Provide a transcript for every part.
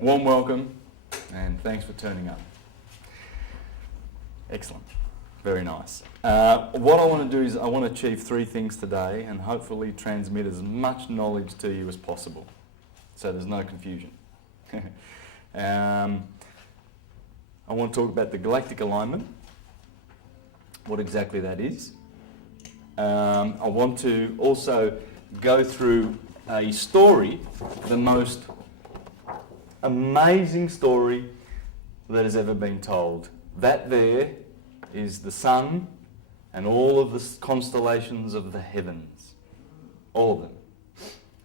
Warm welcome, and thanks for turning up. Excellent. Very nice. What I want to do is I want to achieve three things today and hopefully transmit as much knowledge to you as possible, so there's no confusion. I want to talk about the galactic alignment, what exactly that is. I want to also go through a story, the most amazing story that has ever been told. That there is the sun and all of the constellations of the heavens. All of them.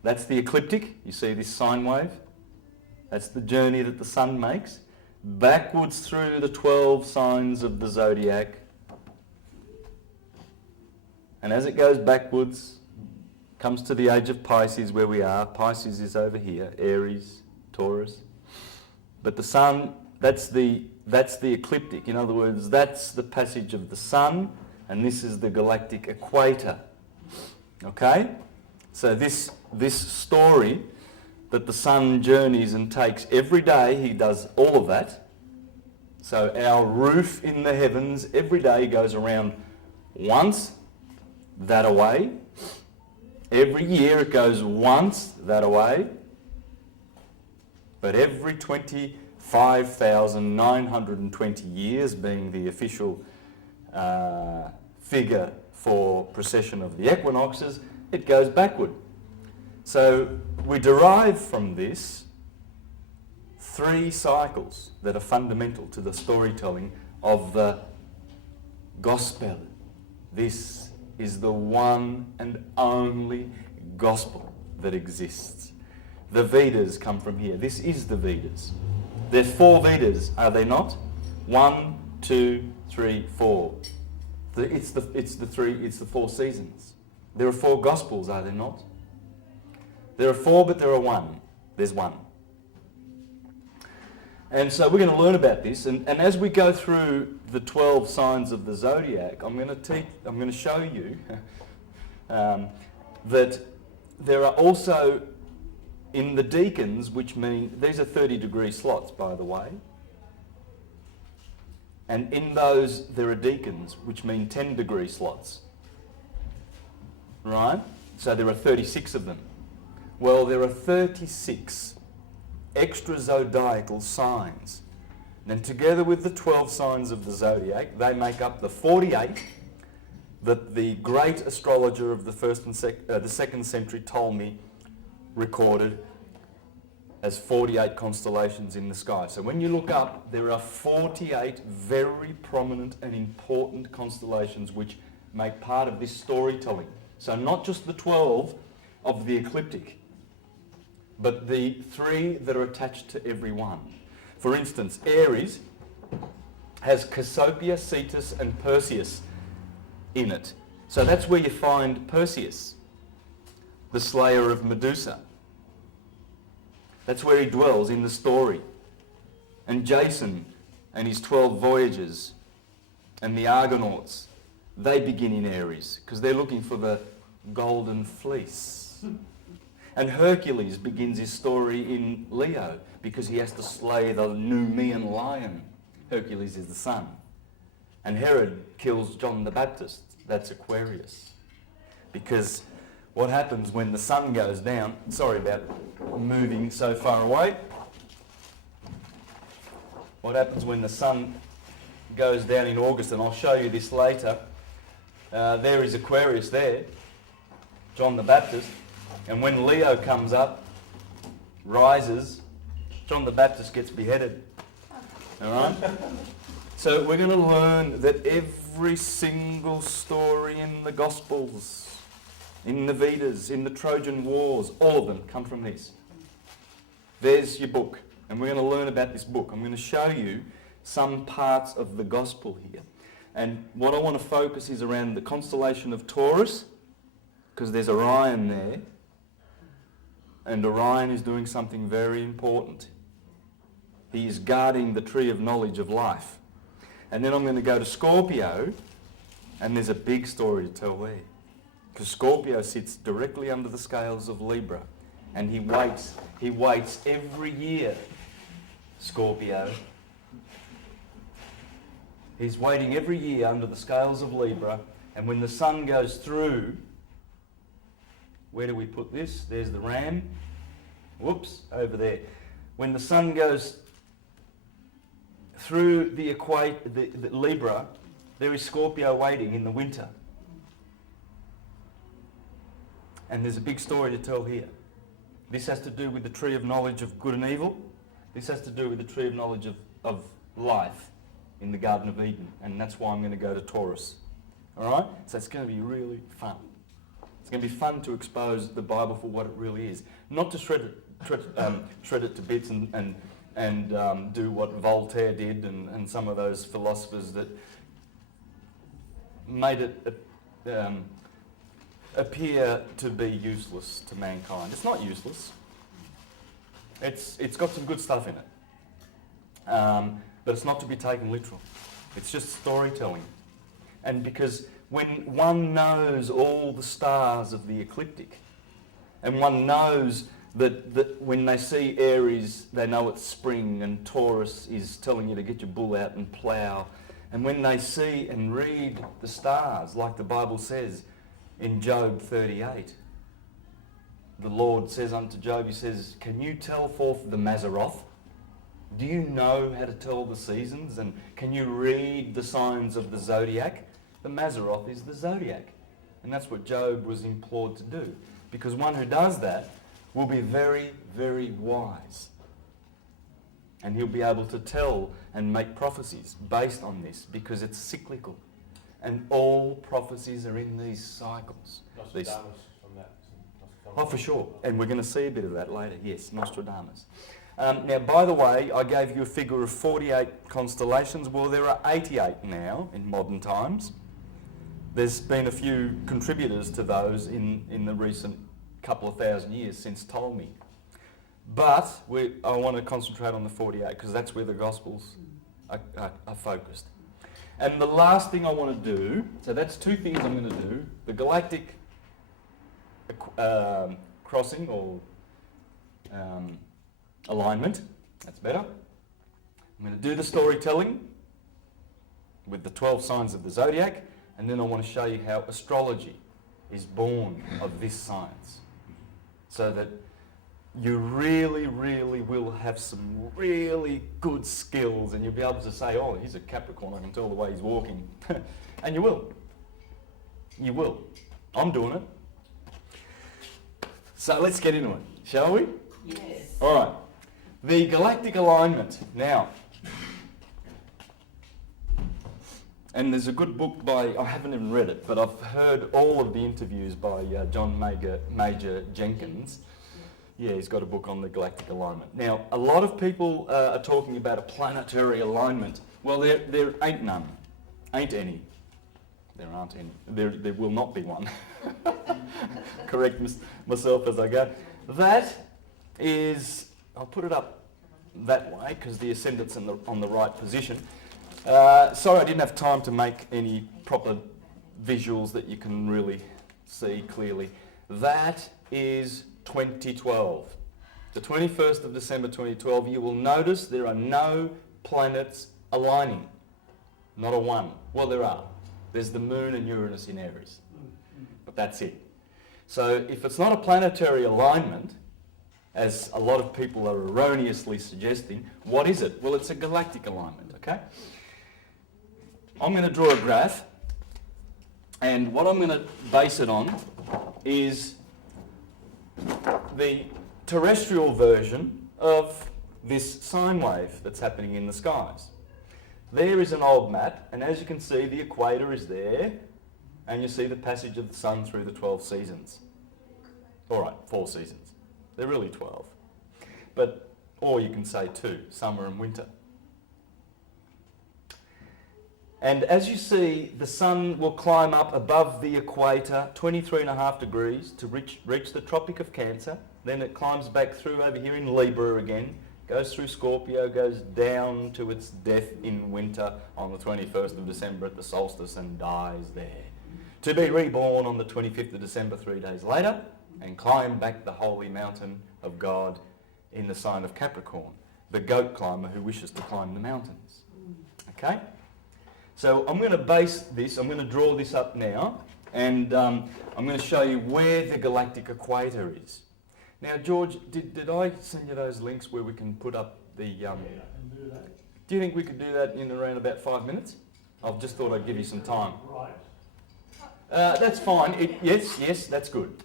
That's the ecliptic. You see this sine wave? That's the journey that the sun makes backwards through the 12 signs of the zodiac. And as it goes backwards, comes to the age of Pisces where we are. Pisces is over here, Aries, Taurus. But the sun, that's the ecliptic. In other words, that's the passage of the sun, and this is the galactic equator. Okay? So this story that the sun journeys and takes every day, he does all of that. So our roof in the heavens every day goes around once, that away. Every year it goes once, that away. But every 25,920 years, being the official figure for precession of the equinoxes, it goes backward. So we derive from this three cycles that are fundamental to the storytelling of the gospel. This is the one and only gospel that exists. The Vedas come from here. This is the Vedas. There's 4 Vedas, are there not? 1, 2, 3, 4. It's the 4 seasons. There are 4 gospels, are there not? There are 4, but there are 1. There's 1. And so we're going to learn about this, and as we go through the 12 signs of the zodiac, I'm going to show you that there are also in the decans, which mean these are 30-degree slots, by the way, and in those there are decans, which mean 10-degree slots, right? So there are 36 of them. Well, there are 36 extra zodiacal signs. And together with the 12 signs of the zodiac, they make up the 48 that the great astrologer of the second century Ptolemy recorded as 48 constellations in the sky. So when you look up, there are 48 very prominent and important constellations which make part of this storytelling. So not just the 12 of the ecliptic, but the 3 that are attached to every one. For instance, Aries has Cassiopeia, Cetus and Perseus in it. So that's where you find Perseus, the slayer of Medusa. That's where he dwells in the story. And Jason and his 12 voyages and the Argonauts, they begin in Aries because they're looking for the golden fleece. And Hercules begins his story in Leo because he has to slay the Numidian lion. Hercules is the sun. And Herod kills John the Baptist. That's Aquarius. Because what happens when the sun goes down, sorry about moving so far away. What happens when the sun goes down in August, and I'll show you this later. There is Aquarius there, John the Baptist. And when Leo comes up, rises, John the Baptist gets beheaded. All right? So we're going to learn that every single story in the Gospels, in the Vedas, in the Trojan Wars, all of them come from this. There's your book. And we're going to learn about this book. I'm going to show you some parts of the Gospel here. And what I want to focus is around the constellation of Taurus, because there's Orion there. And Orion is doing something very important. He is guarding the tree of knowledge of life. And then I'm going to go to Scorpio, and there's a big story to tell there. Because Scorpio sits directly under the scales of Libra, and he waits every year Scorpio. He's waiting every year under the scales of Libra, and when the sun goes through, where do we put this? There's the ram. Whoops, over there. When the sun goes through the Libra, there is Scorpio waiting in the winter. And there's a big story to tell here. This has to do with the tree of knowledge of good and evil. This has to do with the tree of knowledge of life in the Garden of Eden. And that's why I'm going to go to Taurus. All right? So it's going to be really fun. It's going to be fun to expose the Bible for what it really is. Not to shred it to bits and do what Voltaire did and some of those philosophers that made it appear to be useless to mankind. It's not useless. It's got some good stuff in it. But it's not to be taken literal. It's just storytelling. And because when one knows all the stars of the ecliptic, and one knows that when they see Aries, they know it's spring, and Taurus is telling you to get your bull out and plough, and when they see and read the stars, like the Bible says in Job 38, the Lord says unto Job, he says, can you tell forth the Mazzaroth? Do you know how to tell the seasons? And can you read the signs of the zodiac? The Mazzaroth is the zodiac. And that's what Job was implored to do. Because one who does that will be very, very wise. And he'll be able to tell and make prophecies based on this, because it's cyclical. And all prophecies are in these cycles. Nostradamus from that. Oh, for sure. And we're going to see a bit of that later. Yes, Nostradamus. Now, by the way, I gave you a figure of 48 constellations. Well, there are 88 now in modern times. There's been a few contributors to those in the recent couple of thousand years since Ptolemy. But I want to concentrate on the 48 because that's where the Gospels are focused. And the last thing I want to do, so that's two things I'm going to do. The galactic crossing or alignment, that's better. I'm going to do the storytelling with the 12 signs of the zodiac, and then I want to show you how astrology is born of this science, so that you really, really will have some really good skills, and you'll be able to say, oh, he's a Capricorn, I can tell the way he's walking. And you will. You will. I'm doing it. So let's get into it, shall we? Yes. All right. The galactic alignment. Now, and there's a good book by, I haven't even read it, but I've heard all of the interviews by John Major Jenkins. Yeah, he's got a book on the galactic alignment. Now, a lot of people are talking about a planetary alignment. Well, there ain't none. Ain't any. There aren't any. There will not be one. Correct myself as I go. That is, I'll put it up that way because the ascendant's on the right position. Sorry I didn't have time to make any proper visuals that you can really see clearly. That is 2012. The 21st of December 2012, you will notice there are no planets aligning. Not a one. Well, there are. There's the Moon and Uranus in Aries. But that's it. So if it's not a planetary alignment, as a lot of people are erroneously suggesting, what is it? Well, it's a galactic alignment, okay? I'm going to draw a graph, and what I'm going to base it on is the terrestrial version of this sine wave that's happening in the skies. There is an old map, and as you can see, the equator is there, and you see the passage of the sun through the 12 seasons. All right, 4 seasons. They're really 12. But, or you can say 2, summer and winter. And as you see, the sun will climb up above the equator, 23.5 degrees, to reach the Tropic of Cancer. Then it climbs back through over here in Libra again, goes through Scorpio, goes down to its death in winter on the 21st of December at the solstice and dies there. To be reborn on the 25th of December 3 days later and climb back the holy mountain of God in the sign of Capricorn. the goat climber who wishes to climb the mountains. Okay? So I'm going to base this, I'm going to draw this up now, and I'm going to show you where the galactic equator is. Now, George, did I send you those links where we can put up the... Yeah, I can do that. Do you think we could do that in around about 5 minutes? I've just thought I'd give you some time. Right. That's fine. Yes, that's good.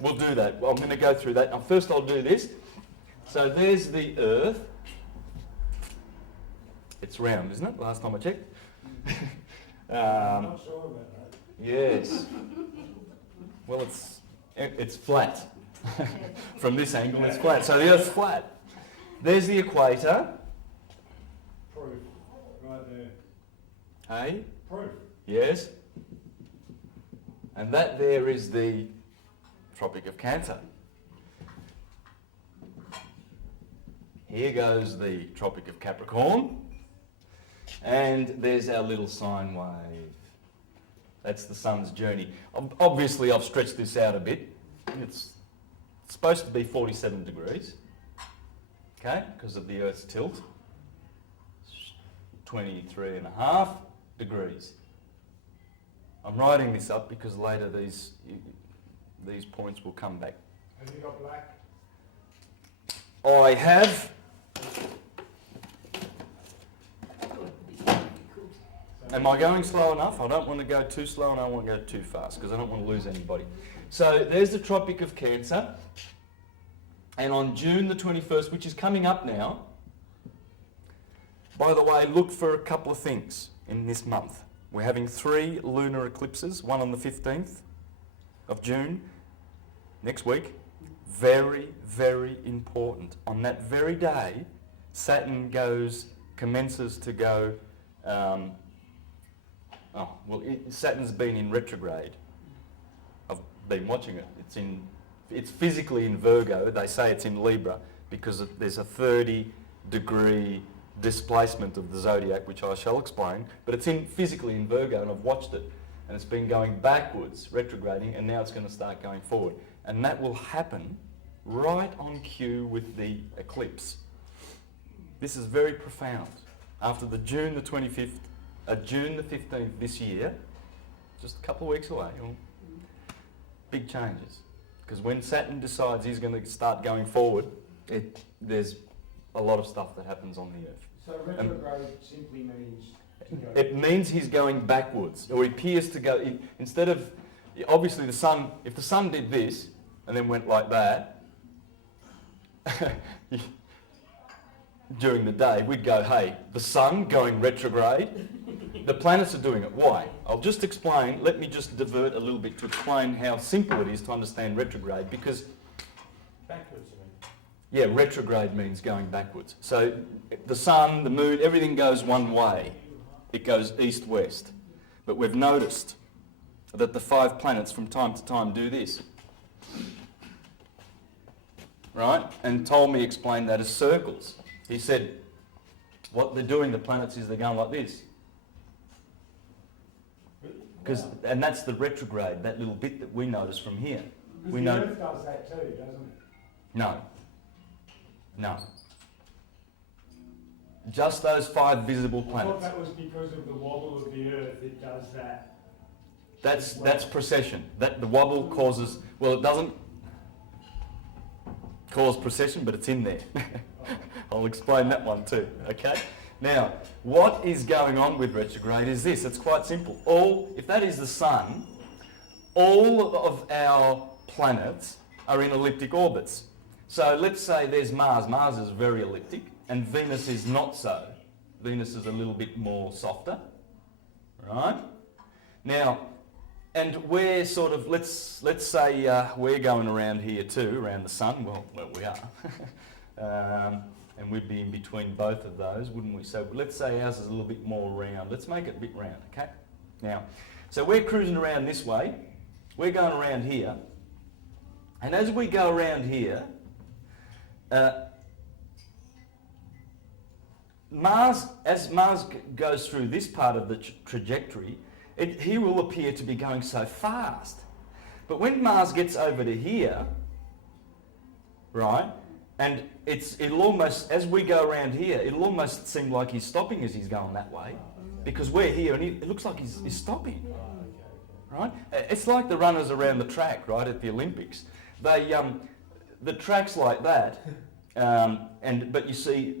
We'll do that. Well, I'm going to go through that. Now, first I'll do this. So there's the Earth. It's round, isn't it? Last time I checked. I'm not sure about that. Yes. Well, it's flat. From this angle, it's flat. So the Earth's flat. There's the equator. Proof. Right there. Hey? Proof. Yes. And that there is the Tropic of Cancer. Here goes the Tropic of Capricorn. And there's our little sine wave. That's the sun's journey. Obviously, I've stretched this out a bit. It's supposed to be 47 degrees, okay, because of the Earth's tilt. 23.5 degrees. I'm writing this up because later these points will come back. Have you got black? I have. Am I going slow enough? I don't want to go too slow and I don't want to go too fast because I don't want to lose anybody. So there's the Tropic of Cancer. And on June the 21st, which is coming up now, by the way, look for a couple of things in this month. We're having 3 lunar eclipses, one on the 15th of June, next week. Very, very important. On that very day, Saturn commences to go, Saturn's been in retrograde. I've been watching it. It's physically in Virgo. They say it's in Libra because there's a 30-degree displacement of the zodiac, which I shall explain. But it's physically in Virgo, and I've watched it. And it's been going backwards, retrograding, and now it's going to start going forward. And that will happen right on cue with the eclipse. This is very profound. After the June the 15th this year, just a couple of weeks away, big changes. Because when Saturn decides he's going to start going forward, there's a lot of stuff that happens on the Earth. So retrograde simply means to go... It means he's going backwards, or he appears to go... Instead of... Obviously the sun... If the sun did this, and then went like that, during the day, we'd go, hey, the sun going retrograde, the planets are doing it. Why? I'll just explain, let me just divert a little bit to explain how simple it is to understand retrograde, because... Backwards, you mean? Yeah, retrograde means going backwards. So the sun, the moon, everything goes one way. It goes east-west. But we've noticed that the 5 planets from time to time do this. Right? And Ptolemy explained that as circles. He said, what they're doing, the planets, is they're going like this. And that's the retrograde, that little bit that we notice from here. The Earth does that too, doesn't it? No. Just those 5 visible I planets. thought that was because of the wobble of the Earth, it does that. That's precession. That the wobble causes... Well, it doesn't cause precession, but it's in there. I'll explain that one too, okay? Now, what is going on with retrograde is this. It's quite simple. If that is the sun, all of our planets are in elliptic orbits. So let's say there's Mars. Mars is very elliptic, and Venus is not so. Venus is a little bit more softer, right? Now, and we're sort of, let's say we're going around here too, around the sun. Well we are. And we'd be in between both of those, wouldn't we? So let's say ours is a little bit more round. Let's make it a bit round, okay? Now, so we're cruising around this way. We're going around here. And as we go around here, as Mars goes through this part of the trajectory, he will appear to be going so fast. But when Mars gets over to here, right, And it'll almost, as we go around here, it'll almost seem like he's stopping as he's going that way, because we're here and it looks like he's stopping, right? It's like the runners around the track, right, at the Olympics. They, the track's like that, but you see,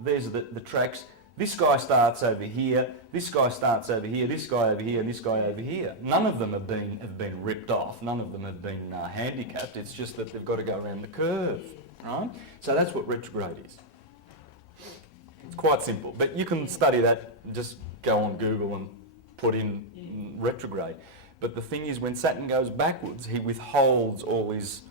there's the tracks. This guy starts over here, this guy starts over here, this guy over here, and this guy over here. None of them have been ripped off. None of them have been handicapped. It's just that they've got to go around the curve, right? So that's what retrograde is. It's quite simple, but you can study that. Just go on Google and put in retrograde. But the thing is, when Saturn goes backwards, he withholds all his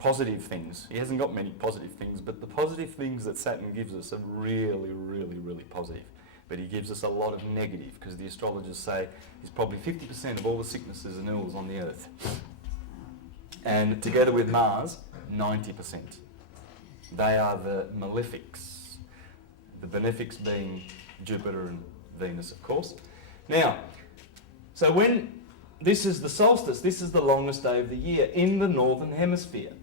positive things. He hasn't got many positive things, but the positive things that Saturn gives us are really, really, really positive. But he gives us a lot of negative, because the astrologers say he's probably 50% of all the sicknesses and ills on the earth. And together with Mars, 90%. They are the malefics. The benefics being Jupiter and Venus, of course. Now, so when this is the solstice, this is the longest day of the year in the northern hemisphere.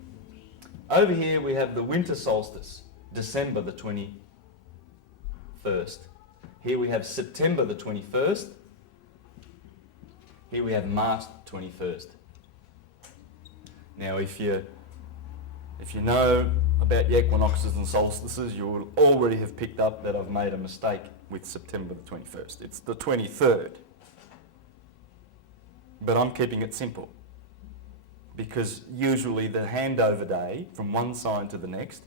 Over here we have the winter solstice, December the 21st. Here we have September the 21st. Here we have March the 21st. Now if you know about the equinoxes and solstices, you will already have picked up that I've made a mistake with September the 21st. It's the 23rd. But I'm keeping it simple, because usually the handover day from one sign to the next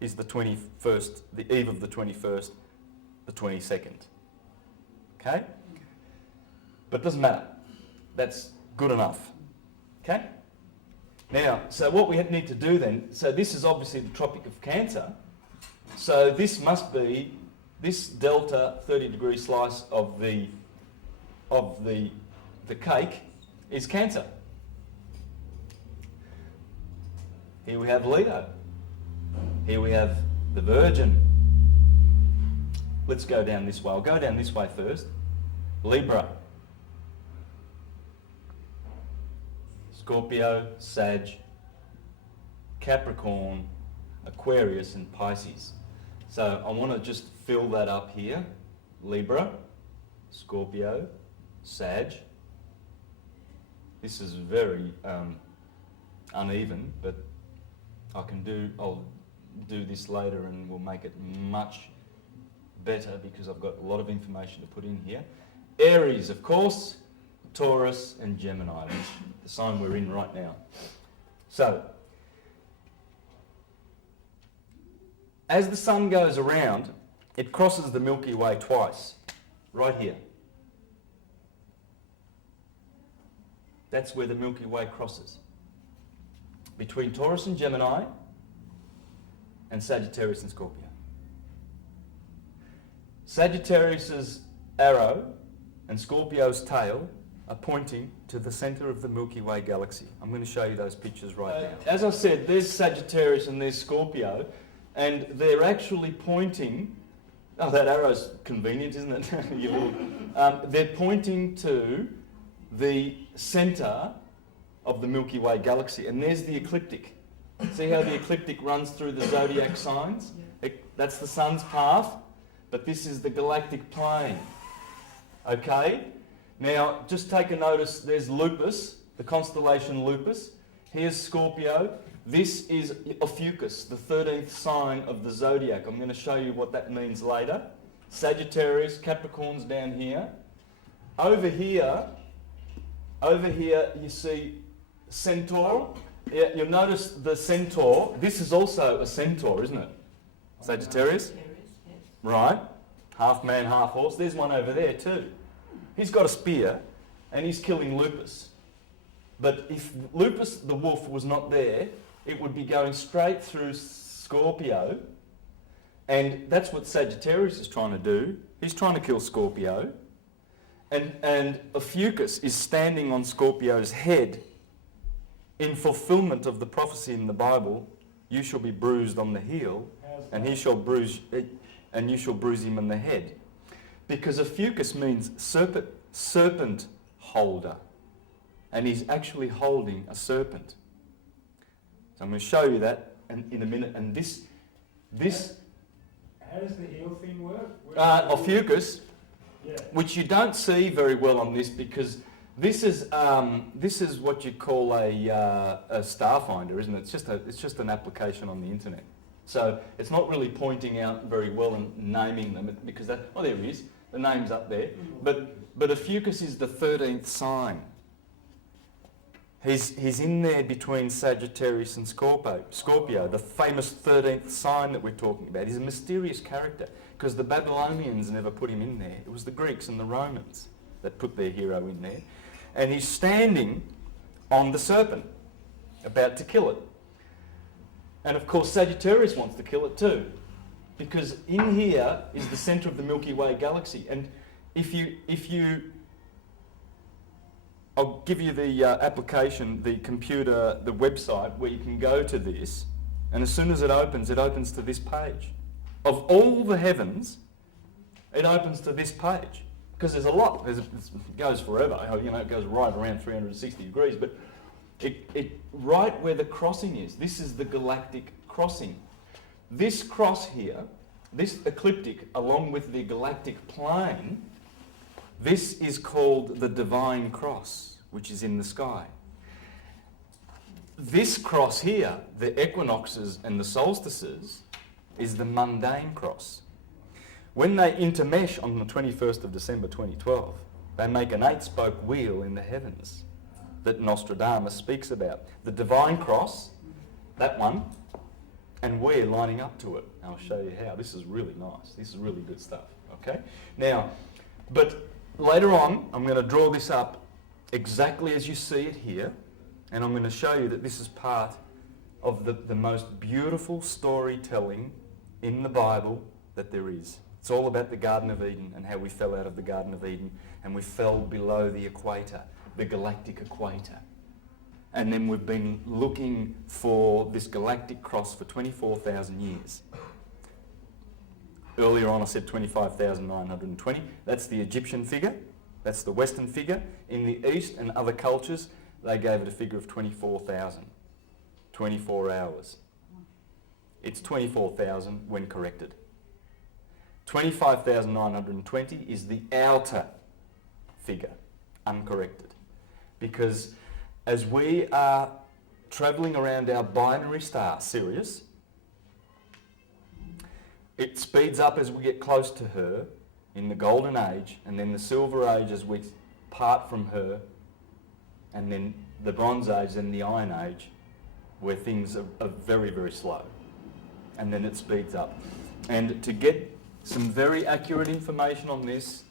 is the 21st, the eve of the 21st, the 22nd. Okay? But it doesn't matter. That's good enough. Okay? Now, so what we need to do then, so this is obviously the Tropic of Cancer. So this must be, this delta 30-degree slice of the cake is Cancer. Here we have Leo. Here we have the Virgin. Let's go down this way. I'll go down this way first. Libra. Scorpio, Sag, Capricorn, Aquarius and Pisces. So I want to just fill that up here. Libra, Scorpio, Sag. This is very uneven, but I'll do this later and we'll make it much better, because I've got a lot of information to put in here. Aries, of course, Taurus and Gemini, which is the sign we're in right now. So, as the sun goes around, it crosses the Milky Way twice, right here. That's where the Milky Way crosses. Between Taurus and Gemini, and Sagittarius and Scorpio. Sagittarius's arrow and Scorpio's tail are pointing to the centre of the Milky Way galaxy. I'm going to show you those pictures right now. As I said, there's Sagittarius and there's Scorpio, and they're actually pointing. Oh, that arrow's convenient, isn't it? They're pointing to the centre of the Milky Way galaxy, and there's the ecliptic. See how the ecliptic runs through the zodiac signs? That's the sun's path, but this is the galactic plane. Okay? Now, just take a notice, there's Lupus, the constellation Lupus. Here's Scorpio. This is Ophiuchus, the 13th sign of the zodiac. I'm going to show you what that means later. Sagittarius, Capricorn's down here. Over here you see Centaur. Yeah, you'll notice the Centaur. This is also a Centaur, isn't it? Sagittarius? Right. Half man, half horse. There's one over there too. He's got a spear and he's killing Lupus. But if Lupus the wolf was not there, it would be going straight through Scorpio. And that's what Sagittarius is trying to do. He's trying to kill Scorpio. And Ophiuchus is standing on Scorpio's head in fulfillment of the prophecy in the Bible. You shall be bruised on the heel, and you shall bruise him on the head. Because Ophiuchus means serpent holder. And he's actually holding a serpent. I'm going to show you that in a minute. And this How does the heel thing work? Ophiuchus, Yeah. which you don't see very well on this because this is what you call a star finder, isn't it? It's just an application on the internet. So it's not really pointing out very well and naming them because there he is. The name's up there. But Ophiuchus is the 13th sign. He's in there between Sagittarius and Scorpio, the famous 13th sign that we're talking about. He's a mysterious character because the Babylonians never put him in there. It was the Greeks and the Romans that put their hero in there. And he's standing on the serpent, about to kill it. And of course Sagittarius wants to kill it too, because in here is the centre of the Milky Way galaxy. And if you I'll give you the application, the computer, the website where you can go to this, and as soon as it opens to this page. Of all the heavens, it opens to this page. Because there's a lot, it goes forever, it goes right around 360 degrees, but it right where the crossing is, this is the galactic crossing. This cross here, this ecliptic, along with the galactic plane, this is called the divine cross, which is in the sky. This cross here, the equinoxes and the solstices, is the mundane cross. When they intermesh on the 21st of December 2012, they make an 8-spoke wheel in the heavens that Nostradamus speaks about. The divine cross, that one, and we're lining up to it. I'll show you how. This is really nice. This is really good stuff. Okay? Now, but later on, I'm going to draw this up exactly as you see it here, and I'm going to show you that this is part of the most beautiful storytelling in the Bible that there is. It's all about the Garden of Eden and how we fell out of the Garden of Eden and we fell below the equator, the galactic equator. And then we've been looking for this galactic cross for 24,000 years. Earlier on I said 25,920. That's the Egyptian figure. That's the Western figure. In the East and other cultures, they gave it a figure of 24,000. 24 hours. It's 24,000 when corrected. 25,920 is the outer figure, uncorrected. Because as we are travelling around our binary star, Sirius, it speeds up as we get close to her in the Golden Age, and then the Silver Age as we part from her, and then the Bronze Age and the Iron Age, where things are very, very slow. And then it speeds up. And to get some very accurate information on this,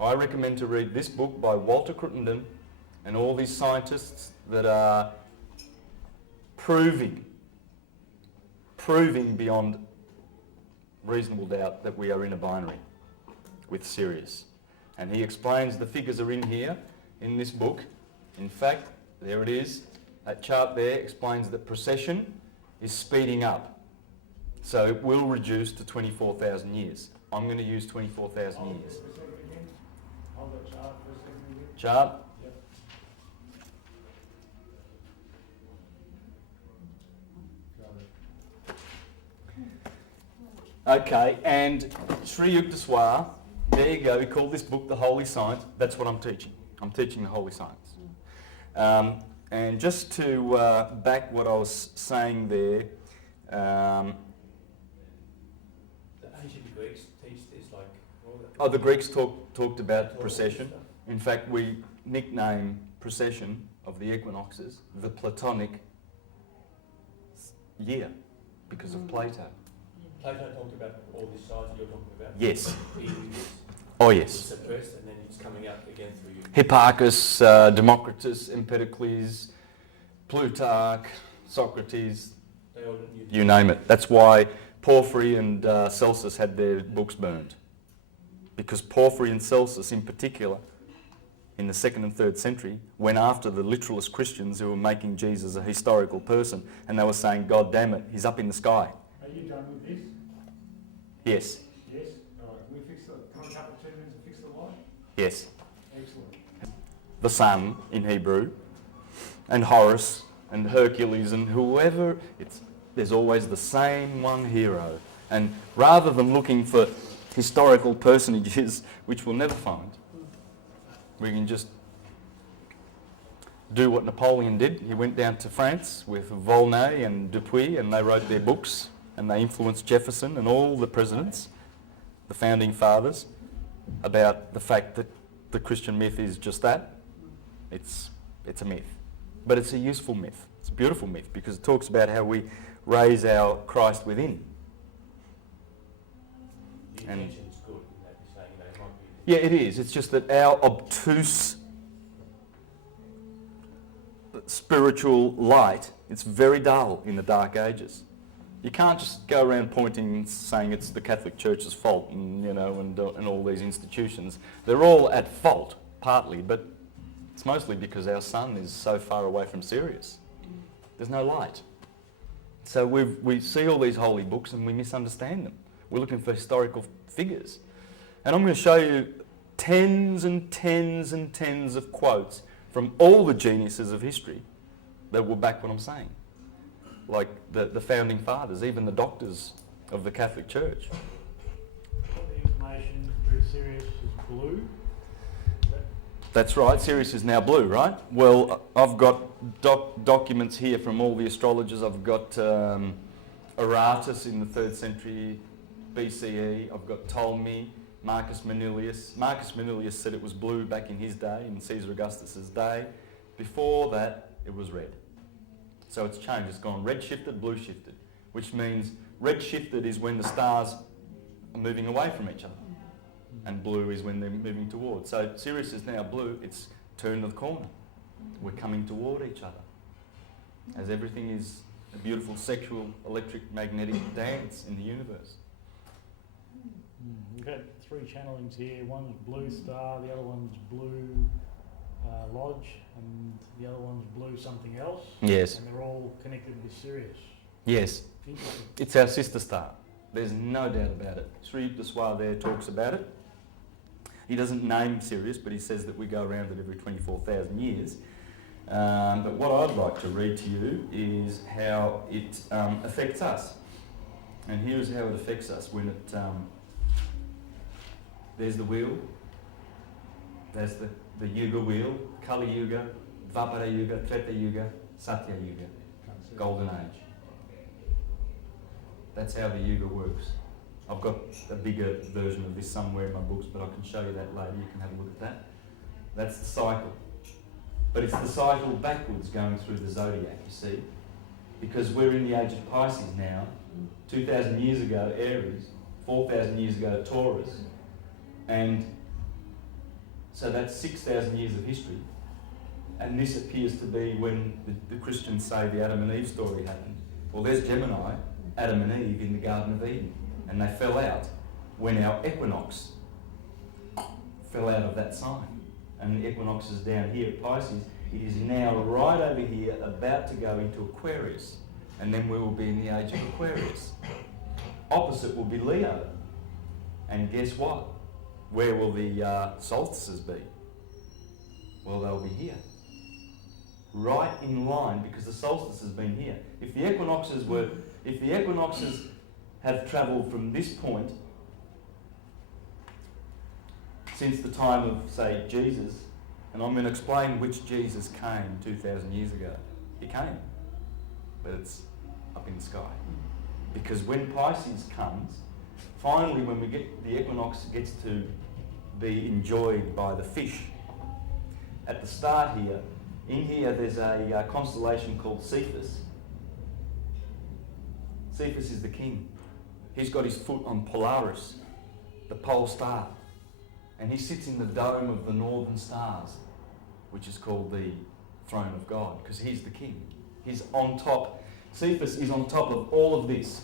I recommend to read this book by Walter Crittenden and all these scientists that are proving beyond reasonable doubt that we are in a binary with Sirius. And he explains the figures are in here in this book. In fact, there it is. That chart there explains that precession is speeding up. So it will reduce to 24,000 years. I'm going to use 24,000 years. Hold the chart for a second again. Chart. Yep. Okay, and Sri Yukteswar, there you go, we call this book the Holy Science. That's what I'm teaching. I'm teaching the Holy Science. And just to back what I was saying there, the Greeks teach this, like all that. the Greeks talked about precession. In fact, we nickname precession of the equinoxes the Platonic year because of Plato. Plato talked about all these signs you're talking about? Yes. Even this Oh, is yes. suppressed and then it's coming out again through you. Hipparchus, Democritus, Empedocles, Plutarch, Socrates, They all you name it. That's why Porphyry and Celsus had their books burned. Because Porphyry and Celsus in particular, in the 2nd and 3rd century, went after the literalist Christians who were making Jesus a historical person, and they were saying, God damn it, he's up in the sky. Are you done with this? Yes. Yes? All right. Can we fix come a couple of 2 minutes and fix the light? Yes. Excellent. The sun in Hebrew, and Horus and Hercules and whoever, there's always the same one hero. And rather than looking for historical personages, which we'll never find, we can just do what Napoleon did. He went down to France with Volney and Dupuy, and they wrote their books, and they influenced Jefferson and all the presidents, the founding fathers, about the fact that the Christian myth is just that. It's a myth. But it's a useful myth. It's a beautiful myth because it talks about how we raise our Christ within. The And- intention's good, in that you're saying, it might be... Yeah, it is. It's just that our obtuse spiritual light, it's very dull in the Dark Ages. You can't just go around pointing and saying it's the Catholic Church's fault and all these institutions. They're all at fault, partly, but it's mostly because our sun is so far away from Sirius. There's no light. So we see all these holy books and we misunderstand them. We're looking for historical figures. And I'm going to show you tens and tens and tens of quotes from all the geniuses of history that will back what I'm saying. Like the founding fathers, even the doctors of the Catholic Church. The information through Sirius is blue. That's right, Sirius is now blue, right? Well, I've got documents here from all the astrologers. I've got Aratus in the 3rd century BCE. I've got Ptolemy, Marcus Manilius. Marcus Manilius said it was blue back in his day, in Caesar Augustus's day. Before that, it was red. So it's changed. It's gone red shifted, blue shifted, which means red shifted is when the stars are moving away from each other, and blue is when they're moving towards. So Sirius is now blue. It's turned the corner. We're coming toward each other, as everything is a beautiful sexual, electric, magnetic dance in the universe. We've got 3 channelings here. One's blue star, the other one's blue lodge, and the other one's blue something else. Yes. And they're all connected with Sirius. Yes. Interesting. It's our sister star. There's no doubt about it. Sri Deswar there talks about it. He doesn't name Sirius, but he says that we go around it every 24,000 years. But what I'd like to read to you is how it affects us. And here's how it affects us when it... there's the wheel. There's the Yuga wheel. Kali Yuga, Dvapara Yuga, Treta Yuga, Satya Yuga. Golden Age. That's how the Yuga works. I've got a bigger version of this somewhere in my books, but I can show you that later. You can have a look at that. That's the cycle. But it's the cycle backwards going through the zodiac, you see. Because we're in the age of Pisces now. 2,000 years ago, Aries. 4,000 years ago, Taurus. And so that's 6,000 years of history. And this appears to be when the Christians say the Adam and Eve story happened. Well, there's Gemini, Adam and Eve in the Garden of Eden. And they fell out when our equinox fell out of that sign. And the equinox is down here at Pisces. It is now right over here, about to go into Aquarius. And then we will be in the age of Aquarius. Opposite will be Leo. And guess what? Where will the solstices be? Well, they'll be here. Right in line, because the solstice has been here. If the equinoxes have travelled from this point since the time of, say, Jesus, and I'm going to explain which Jesus came 2,000 years ago. He came, but it's up in the sky. Because when Pisces comes, finally when we get, the equinox gets to be enjoyed by the fish. At the start here, in here there's a constellation called Cephas. Cephas is the king. He's got his foot on Polaris, the pole star. And he sits in the dome of the northern stars, which is called the throne of God, because he's the king. He's on top. Cephas is on top of all of this.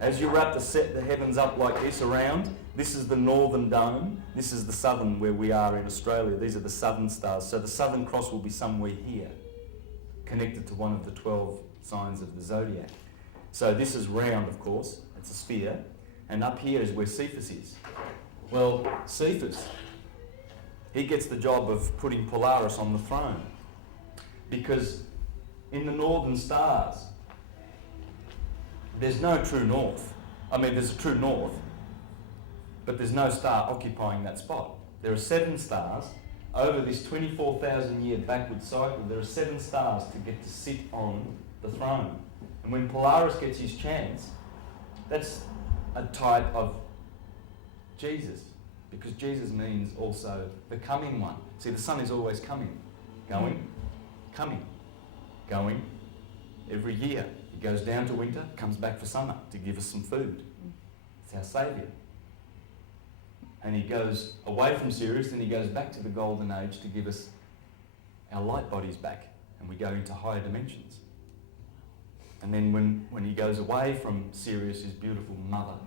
As you wrap the heavens up like this around, this is the northern dome. This is the southern, where we are in Australia. These are the southern stars. So the Southern Cross will be somewhere here, connected to one of the 12 signs of the zodiac. So this is round, of course. It's a sphere. And up here is where Cephas is. Well, Cephas, he gets the job of putting Polaris on the throne. Because in the northern stars, there's no true north. I mean, there's a true north, but there's no star occupying that spot. There are 7 stars. Over this 24,000 year backward cycle, there are 7 stars to get to sit on the throne. And when Polaris gets his chance, that's a type of Jesus, because Jesus means also the coming one. See, the sun is always coming, going, coming, going. Every year, he goes down to winter, comes back for summer to give us some food. It's our saviour. And he goes away from Sirius, and he goes back to the golden age to give us our light bodies back, and we go into higher dimensions. And then when he goes away from Sirius, his beautiful mother,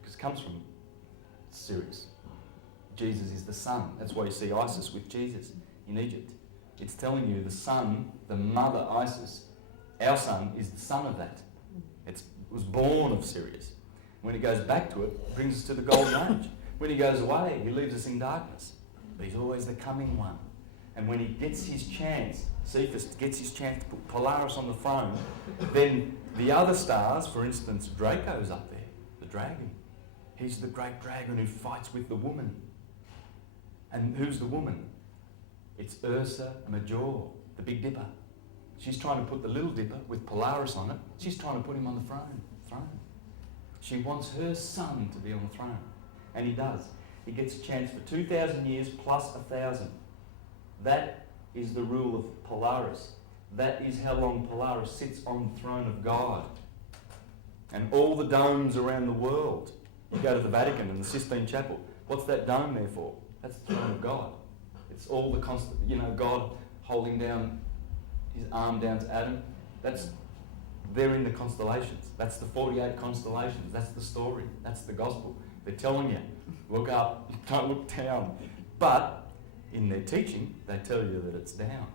because it comes from Sirius. Jesus is the sun. That's why you see Isis with Jesus in Egypt. It's telling you the sun, the mother Isis, our sun is the son of that. It was born of Sirius. When he goes back to it brings us to the golden age. When he goes away, he leaves us in darkness. But he's always the coming one. And when he gets his chance, Cephas gets his chance to put Polaris on the throne, then the other stars, for instance, Draco's up there, the dragon. He's the great dragon who fights with the woman. And who's the woman? It's Ursa Major, the Big Dipper. She's trying to put the Little Dipper with Polaris on it. She's trying to put him on the throne. She wants her son to be on the throne. And he does. He gets a chance for 2,000 years plus 1,000. That is the rule of Polaris. That is how long Polaris sits on the throne of God. And all the domes around the world. You go to the Vatican and the Sistine Chapel. What's that dome there for? That's the throne of God. It's all the God holding down his arm down to Adam. They're in the constellations. That's the 48 constellations. That's the story. That's the gospel. They're telling you, look up, don't look down. But in their teaching, they tell you that it's down.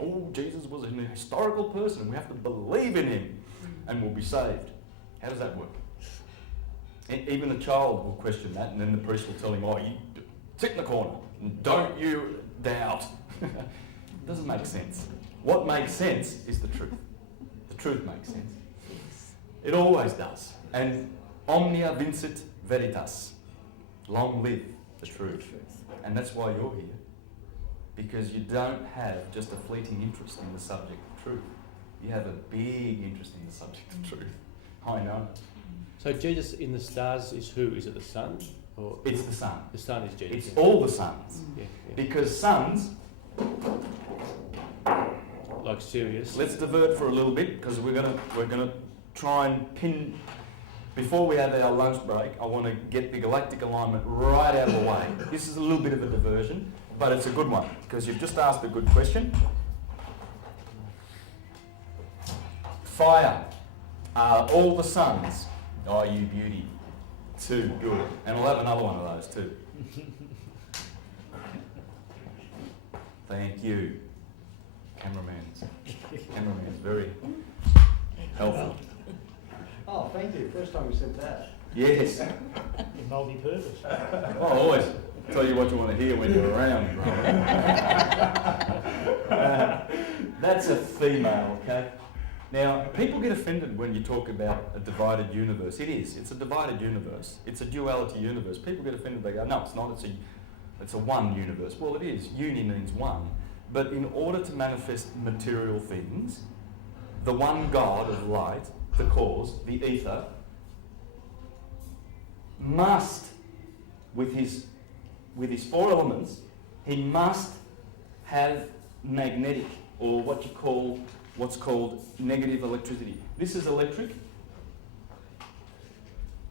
Oh, Jesus was a historical person. We have to believe in him and we'll be saved. How does that work? And even a child will question that, and then the priest will tell him, oh, you sit in the corner and don't you doubt. It doesn't make sense. What makes sense is the truth. The truth makes sense. It always does. And omnia vincit veritas. Long live the truth. And that's why you're here. Because you don't have just a fleeting interest in the subject of truth. You have a big interest in the subject of truth. I know. So Jesus in the stars is who? Is it the sun? Or It's the sun. the sun is Jesus. It's all the suns. Yeah, yeah. Because suns, Like Sirius. let's divert for a little bit because we're gonna try and pin. Before we have our lunch break, I want to get the galactic alignment right out of the way. This is a little bit of a diversion, but it's a good one because you've just asked a good question. Fire. All the suns. Oh, you beauty. Too good. And we'll have another one of those too. Thank you. Cameraman's very helpful. Oh, thank you. First time we said that. Yes. In multi-purpose. I'll always tell you what you want to hear when you're around. That's a female, okay? Now, people get offended when you talk about a divided universe. It is. It's a divided universe. It's a duality universe. People get offended. They go, no, it's not. It's a one universe. Well, it is. Uni means one. But in order to manifest material things, the one God of light, the cause, the ether, must, with his 4 elements, he must have magnetic, or what's called negative electricity. This is electric.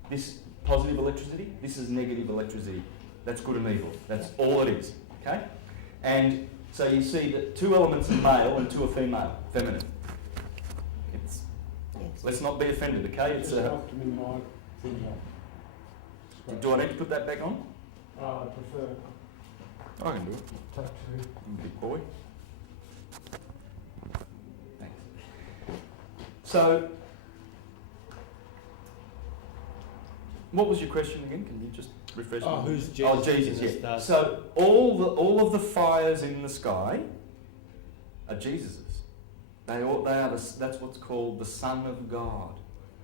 This positive electricity. This is negative electricity. That's good and evil. That's all it is. Okay? And so you see that 2 elements are male and 2 are feminine. Let's not be offended, okay? It's Just helped me my thing up. Do I need to put that back on? I prefer I can do it. tattoo. Big boy. Thanks. So, what was your question again? Can you just refresh me? Who's Jesus? Oh, Jesus, in the yeah. stars? So all of the fires in the sky are Jesus's. They are that's what's called the Son of God.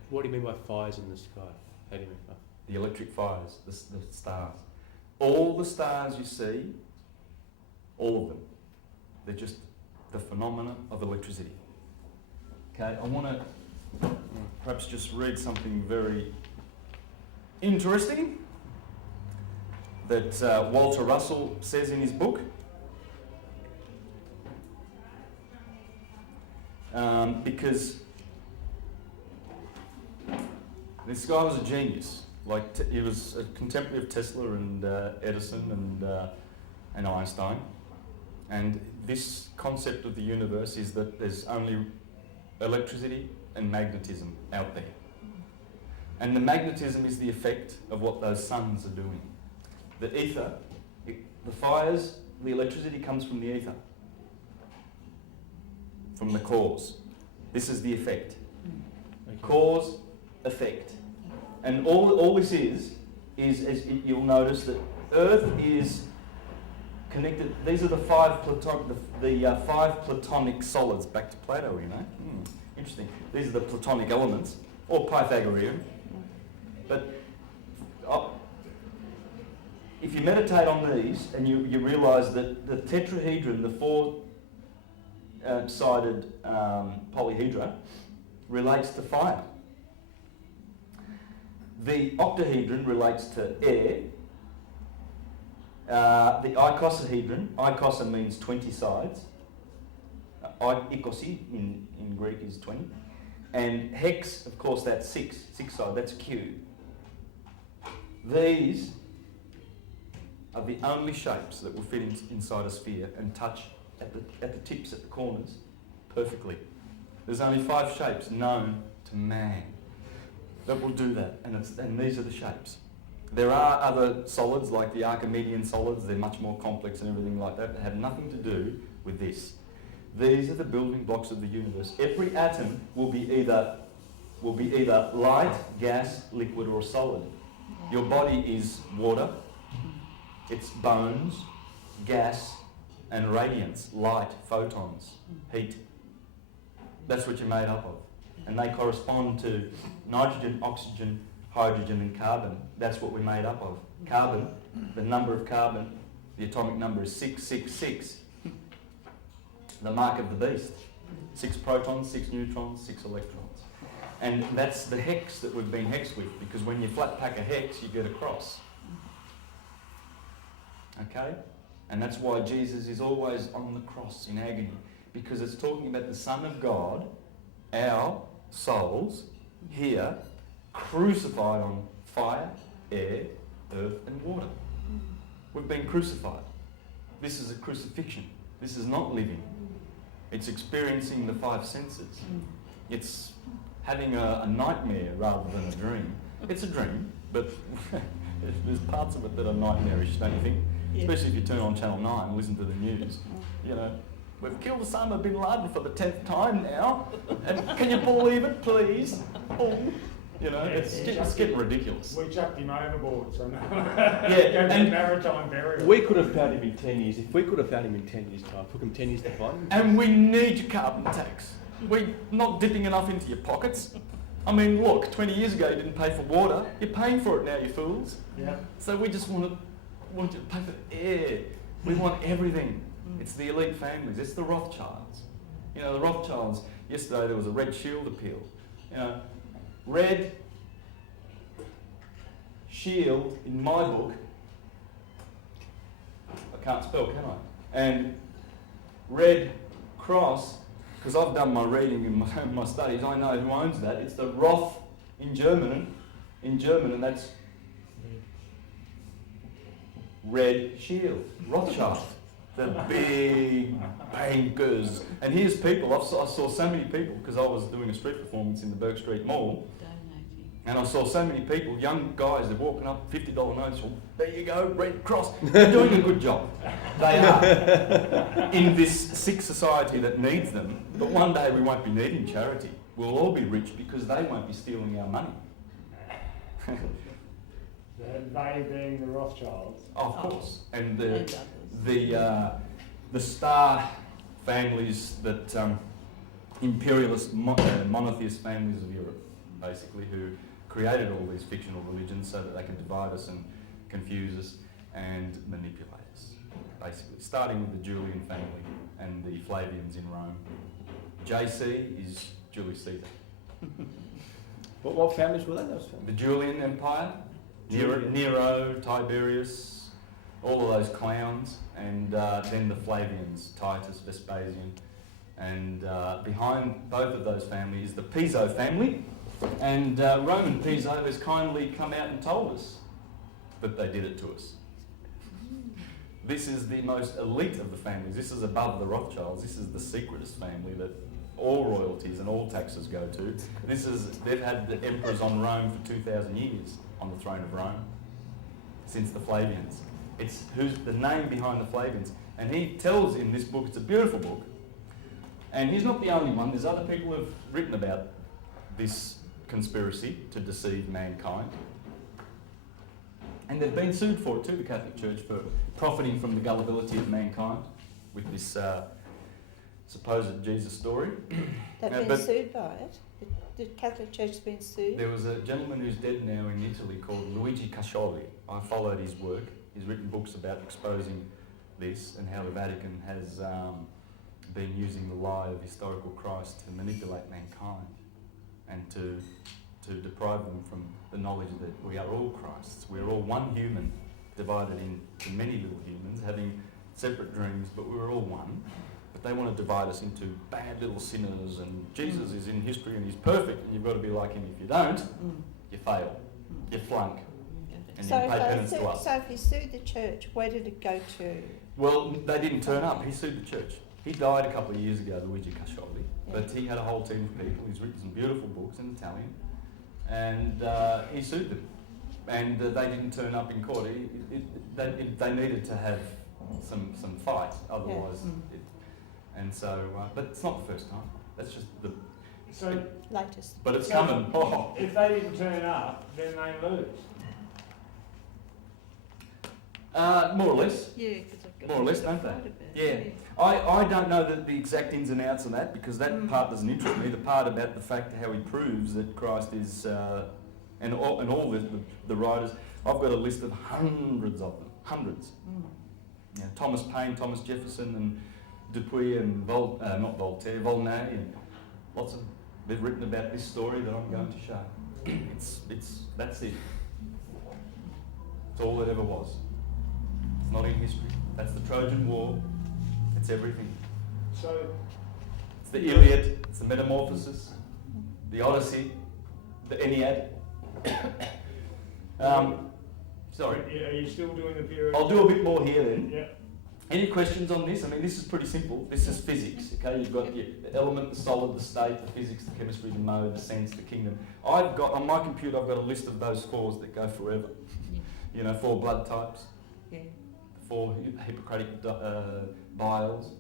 What do you mean by fires in the sky? How do you mean fire? The electric fires, the stars. All the stars you see, all of them, they're just the phenomena of electricity. Okay, I want to perhaps just read something very interesting that Walter Russell says in his book. Because this guy was a genius. Like he was a contemporary of Tesla and Edison and Einstein. And this concept of the universe is that there's only electricity and magnetism out there. And the magnetism is the effect of what those suns are doing. The ether, the fires, the electricity comes from the ether, from the cause. This is the effect. Okay. Cause, effect. And all this is you'll notice that Earth is connected. These are the five platonic solids. Back to Plato, you know. Interesting. These are the platonic elements, or Pythagorean. But if you meditate on these and you realise that the tetrahedron, the four-sided polyhedra, relates to fire. The octahedron relates to air. The icosahedron, icosa means 20 sides. Ikosi in Greek is 20. And hex, of course, that's six sides, that's Q. These are the only shapes that will fit inside a sphere and touch at the tips, at the corners, perfectly. There's only 5 shapes known to man that will do that, and these are the shapes. There are other solids like the Archimedean solids. They're much more complex and everything like that. They have nothing to do with this. These are the building blocks of the universe. Every atom will be either light, gas, liquid, or solid. Your body is water, it's bones, gas, and radiance, light, photons, heat. That's what you're made up of. And they correspond to nitrogen, oxygen, hydrogen, and carbon. That's what we're made up of. Carbon, the number of carbon, the atomic number is 666. The mark of the beast. 6 protons, 6 neutrons, 6 electrons. And that's the hex that we've been hexed with, because when you flat pack a hex, you get a cross. Okay? And that's why Jesus is always on the cross in agony, because it's talking about the Son of God, our souls, here, crucified on fire, air, earth, and water. We've been crucified. This is a crucifixion. This is not living. It's experiencing the 5 senses. It's having a nightmare rather than a dream. It's a dream, but there's parts of it that are nightmarish, don't you think? Yeah. Especially if you turn on Channel 9 and listen to the news. You know, we've killed Osama bin Laden for the 10th time now. And can you believe it, please? Oh. You know, it's getting ridiculous. We chucked him overboard, so now Yeah, and maritime burial. We could have found him in 10 years. If we could have found him in 10 years' time, took him 10 years to find him. And we need your carbon tax. We're not dipping enough into your pockets. I mean, look, 20 years ago you didn't pay for water. You're paying for it now, you fools. Yeah. So we just want you to pay for air. We want everything. It's the elite families. It's the Rothschilds. You know, the Rothschilds, yesterday there was a Red Shield appeal. You know, Red Shield, in my book, I can't spell, can I? And Red Cross, because I've done my reading and my studies, I know who owns that. It's the Roth in German, and that's Red Shield, Rothschild, the big bankers. And here's people, I saw so many people, because I was doing a street performance in the Burke Street Mall, and I saw so many people, young guys, they're walking up, $50 notes, well, there you go, Red Cross. They're doing a good job. They are. In this sick society that needs them, but one day we won't be needing charity. We'll all be rich because they won't be stealing our money. They being the Rothschilds. Of course. And the star families that imperialist monotheist families of Europe, basically, who created all these fictional religions so that they could divide us and confuse us and manipulate us, basically, starting with the Julian family and the Flavians in Rome. JC is Julius Caesar. What families were they? Those The families? Julian Empire, Julian. Nero, Tiberius, all of those clowns, and then the Flavians, Titus, Vespasian, and behind both of those families is the Piso family, and Roman Piso has kindly come out and told us that they did it to us. This is the most elite of the families. This is above the Rothschilds. This is the secretest family that all royalties and all taxes go to. They've had the emperors on Rome for 2,000 years on the throne of Rome, since the Flavians. It's who's the name behind the Flavians. And he tells in this book, it's a beautiful book, and he's not the only one. There's other people who have written about this conspiracy to deceive mankind. And they've been sued for it too, the Catholic Church, for profiting from the gullibility of mankind with this supposed Jesus story. They've been sued by it? The Catholic Church has been sued? There was a gentleman who's dead now in Italy called Luigi Cascioli. I followed his work. He's written books about exposing this and how the Vatican has been using the lie of historical Christ to manipulate mankind and to deprive them from the knowledge that we are all Christs. We're all one human, divided into many little humans, having separate dreams, but we're all one. But they want to divide us into bad little sinners, and Jesus is in history and he's perfect, and you've got to be like him. If you don't, you fail, you flunk, and So you pay penance to us. so if he sued the church, where did it go to? Well, they didn't turn up. He sued the church. He died a couple of years ago, Luigi Cascioli, but he had a whole team of people. He's written some beautiful books in Italian, and he sued them. And they didn't turn up in court. They needed to have some fight, otherwise. And so, but it's not the first time. That's just the So Latest. But it's coming. Oh. if they didn't turn up, then they lose. More or less. Yeah, because I've got More or less, don't they? Yeah. I don't know the exact ins and outs of that, because that part doesn't interest me. The part about the fact how he proves that Christ is, and all the writers, I've got a list of hundreds of them, hundreds. Yeah, Thomas Paine, Thomas Jefferson, and Dupuy, and not Voltaire, Volney, and lots of. They've written about this story that I'm going to show. That's it. It's all it ever was. It's not in history. That's the Trojan War. It's everything. So It's the Iliad, it's the Metamorphosis, the Odyssey, the Ennead. Sorry. are you still doing the period? I'll do a bit more here then. Yeah. Any questions on this? I mean, this is pretty simple. This is physics, okay? You've got the element, the solid, the state, the physics, the chemistry, the mode, the sense, the kingdom. I've got, on my computer, I've got a list of those fours that go forever. You know, 4 blood types, Yeah. 4 Hippocratic biles.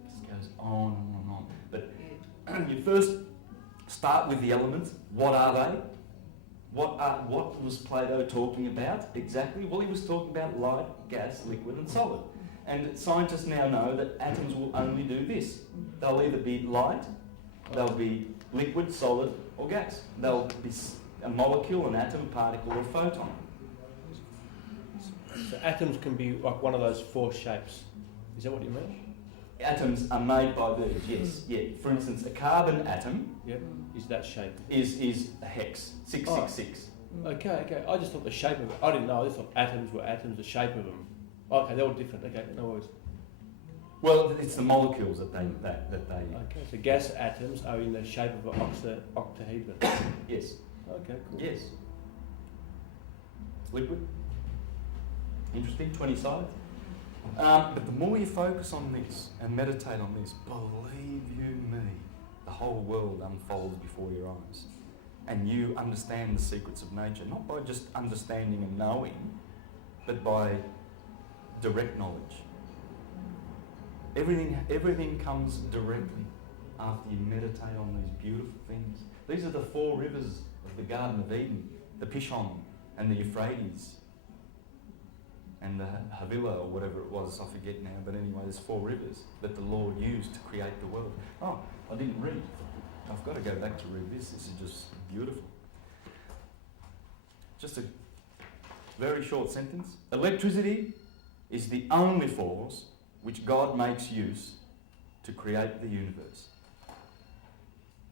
This goes on and on and on. But you first start with the elements. What are they? What was Plato talking about exactly? Well, he was talking about light, gas, liquid and solid. And scientists now know that atoms will only do this. They'll either be light, they'll be liquid, solid or gas. They'll be a molecule, an atom, a particle or a photon. So atoms can be like one of those 4 shapes. Is that what you mean? Atoms are made by these, yes. Yeah. For instance, a carbon atom Yep. Is that shape? is a hex, 666. Okay. I just thought the shape of it. I didn't know. I just thought atoms were atoms, the shape of them. Okay, they're all different. Okay, no worries. Well, it's the molecules that they. Okay, so gas atoms are in the shape of an octahedron. Yes. Okay, cool. Yes. Liquid. Interesting, 20 sides. But the more you focus on this and meditate on this, believe you me, the whole world unfolds before your eyes. And you understand the secrets of nature, not by just understanding and knowing, but by direct knowledge. Everything comes directly after you meditate on these beautiful things. These are the 4 rivers of the Garden of Eden, the Pishon and the Euphrates. and the Havilah, or whatever it was, I forget now, but anyway, there's 4 rivers that the Lord used to create the world. Oh, I didn't read. I've got to go back to read this. This is just beautiful. Just a very short sentence. Electricity is the only force which God makes use to create the universe.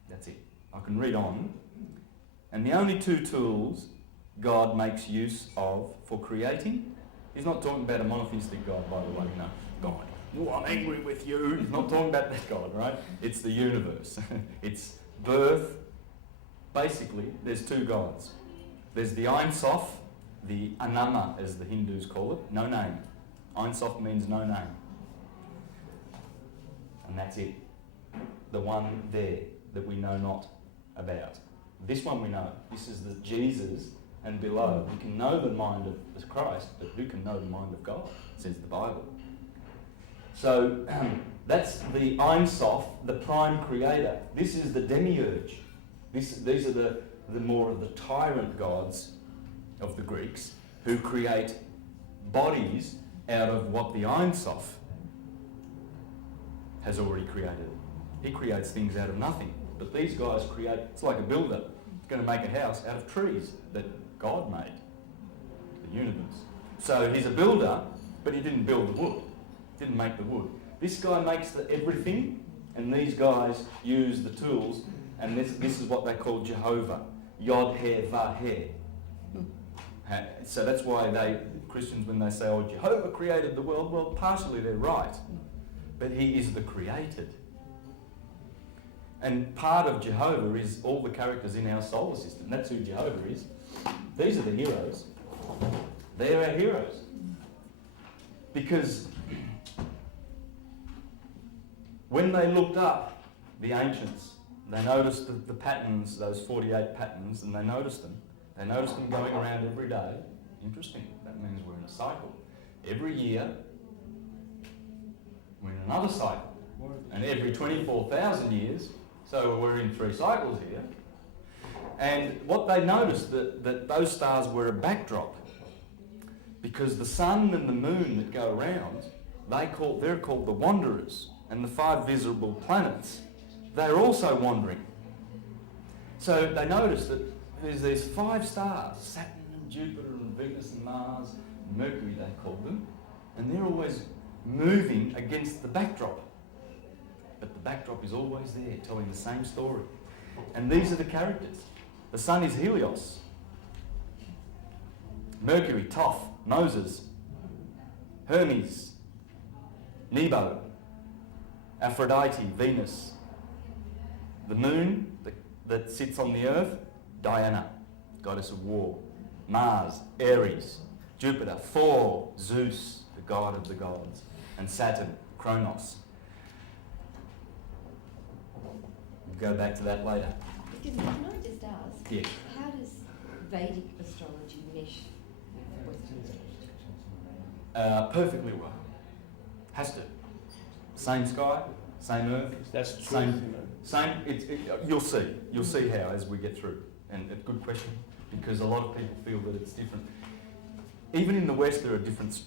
That's it. I can read on. And the only 2 tools God makes use of for creating, he's not talking about a monotheistic God, by the way, no. God, oh, I'm angry with you. He's not talking about that God, right? It's the universe. It's birth. Basically, there's 2 gods. There's the Ein Sof, the Anama, as the Hindus call it, no name. Ein Sof means no name. And that's it. The one there that we know not about. This one we know. This is the Jesus, and below. We can know the mind of the Christ, but who can know the mind of God, says the Bible. So that's the Ein Sof, the prime creator. This is the demiurge. These are the more of the tyrant gods of the Greeks, who create bodies out of what the Ein Sof has already created. He creates things out of nothing. But these guys create, it's like a builder. He's going to make a house out of trees that God made, the universe. So he's a builder, but he didn't build the wood, didn't make the wood. This guy makes everything, and these guys use the tools, and this is what they call Jehovah, Yod-He-Vah-He. So that's why Christians, when they say, oh, Jehovah created the world, well, partially they're right, but he is the created. And part of Jehovah is all the characters in our solar system. That's who Jehovah is. These are the heroes. They're our heroes. Because when they looked up, the ancients, they noticed the patterns, those 48 patterns, and they noticed them. They noticed them going around every day. Interesting. That means we're in a cycle. Every year, we're in another cycle. And every 24,000 years, so we're in 3 cycles here. And what they noticed, that those stars were a backdrop, because the sun and the moon that go around, they're called the wanderers, and the 5 visible planets, they're also wandering. So they noticed that there's these 5 stars, Saturn and Jupiter and Venus and Mars, Mercury they call them, and they're always moving against the backdrop. But the backdrop is always there, telling the same story. And these are the characters. The sun is Helios. Mercury, Thoth, Moses, Hermes, Nebo, Aphrodite, Venus. The moon that sits on the earth, Diana, goddess of war. Mars, Aries. Jupiter, Thor, Zeus, the god of the gods. And Saturn, Kronos. We'll go back to that later. Excuse me, can I just ask? Yes. How does Vedic astrology mesh with Western astrology? Perfectly well. Has to. Same sky, same earth. That's true. Same. You'll see. You'll see how as we get through. And a good question, because a lot of people feel that it's different. Even in the West, there are different.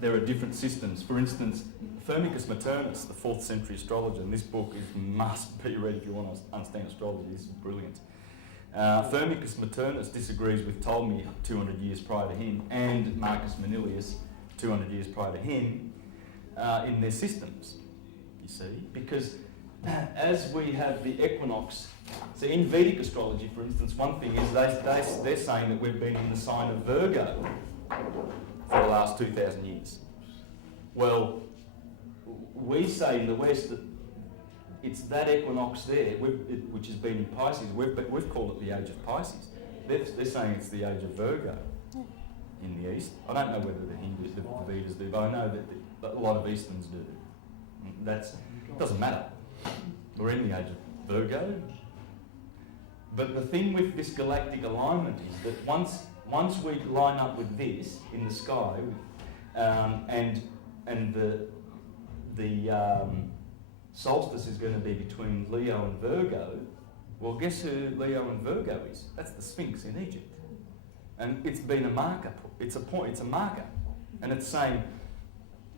There are different systems. For instance, Firmicus Maternus, the 4th century astrologer, and this book must be read if you want to understand astrology. This is brilliant. Firmicus Maternus disagrees with Ptolemy 200 years prior to him, and Marcus Manilius 200 years prior to him, in their systems, you see, because as we have the equinox, so in Vedic astrology, for instance, one thing is they're saying that we've been in the sign of Virgo for the last 2,000 years. Well, we say in the West that it's that equinox there, which has been in Pisces. We've called it the age of Pisces. They're saying it's the age of Virgo in the East. I don't know whether the Hindus, the Vedas do, but I know that a lot of Easterns do. Doesn't matter. We're in the age of Virgo. But the thing with this galactic alignment is that once we line up with this in the sky, and the solstice is going to be between Leo and Virgo, well, guess who Leo and Virgo is? That's the Sphinx in Egypt. And it's been a marker. It's a point. It's a marker, and it's saying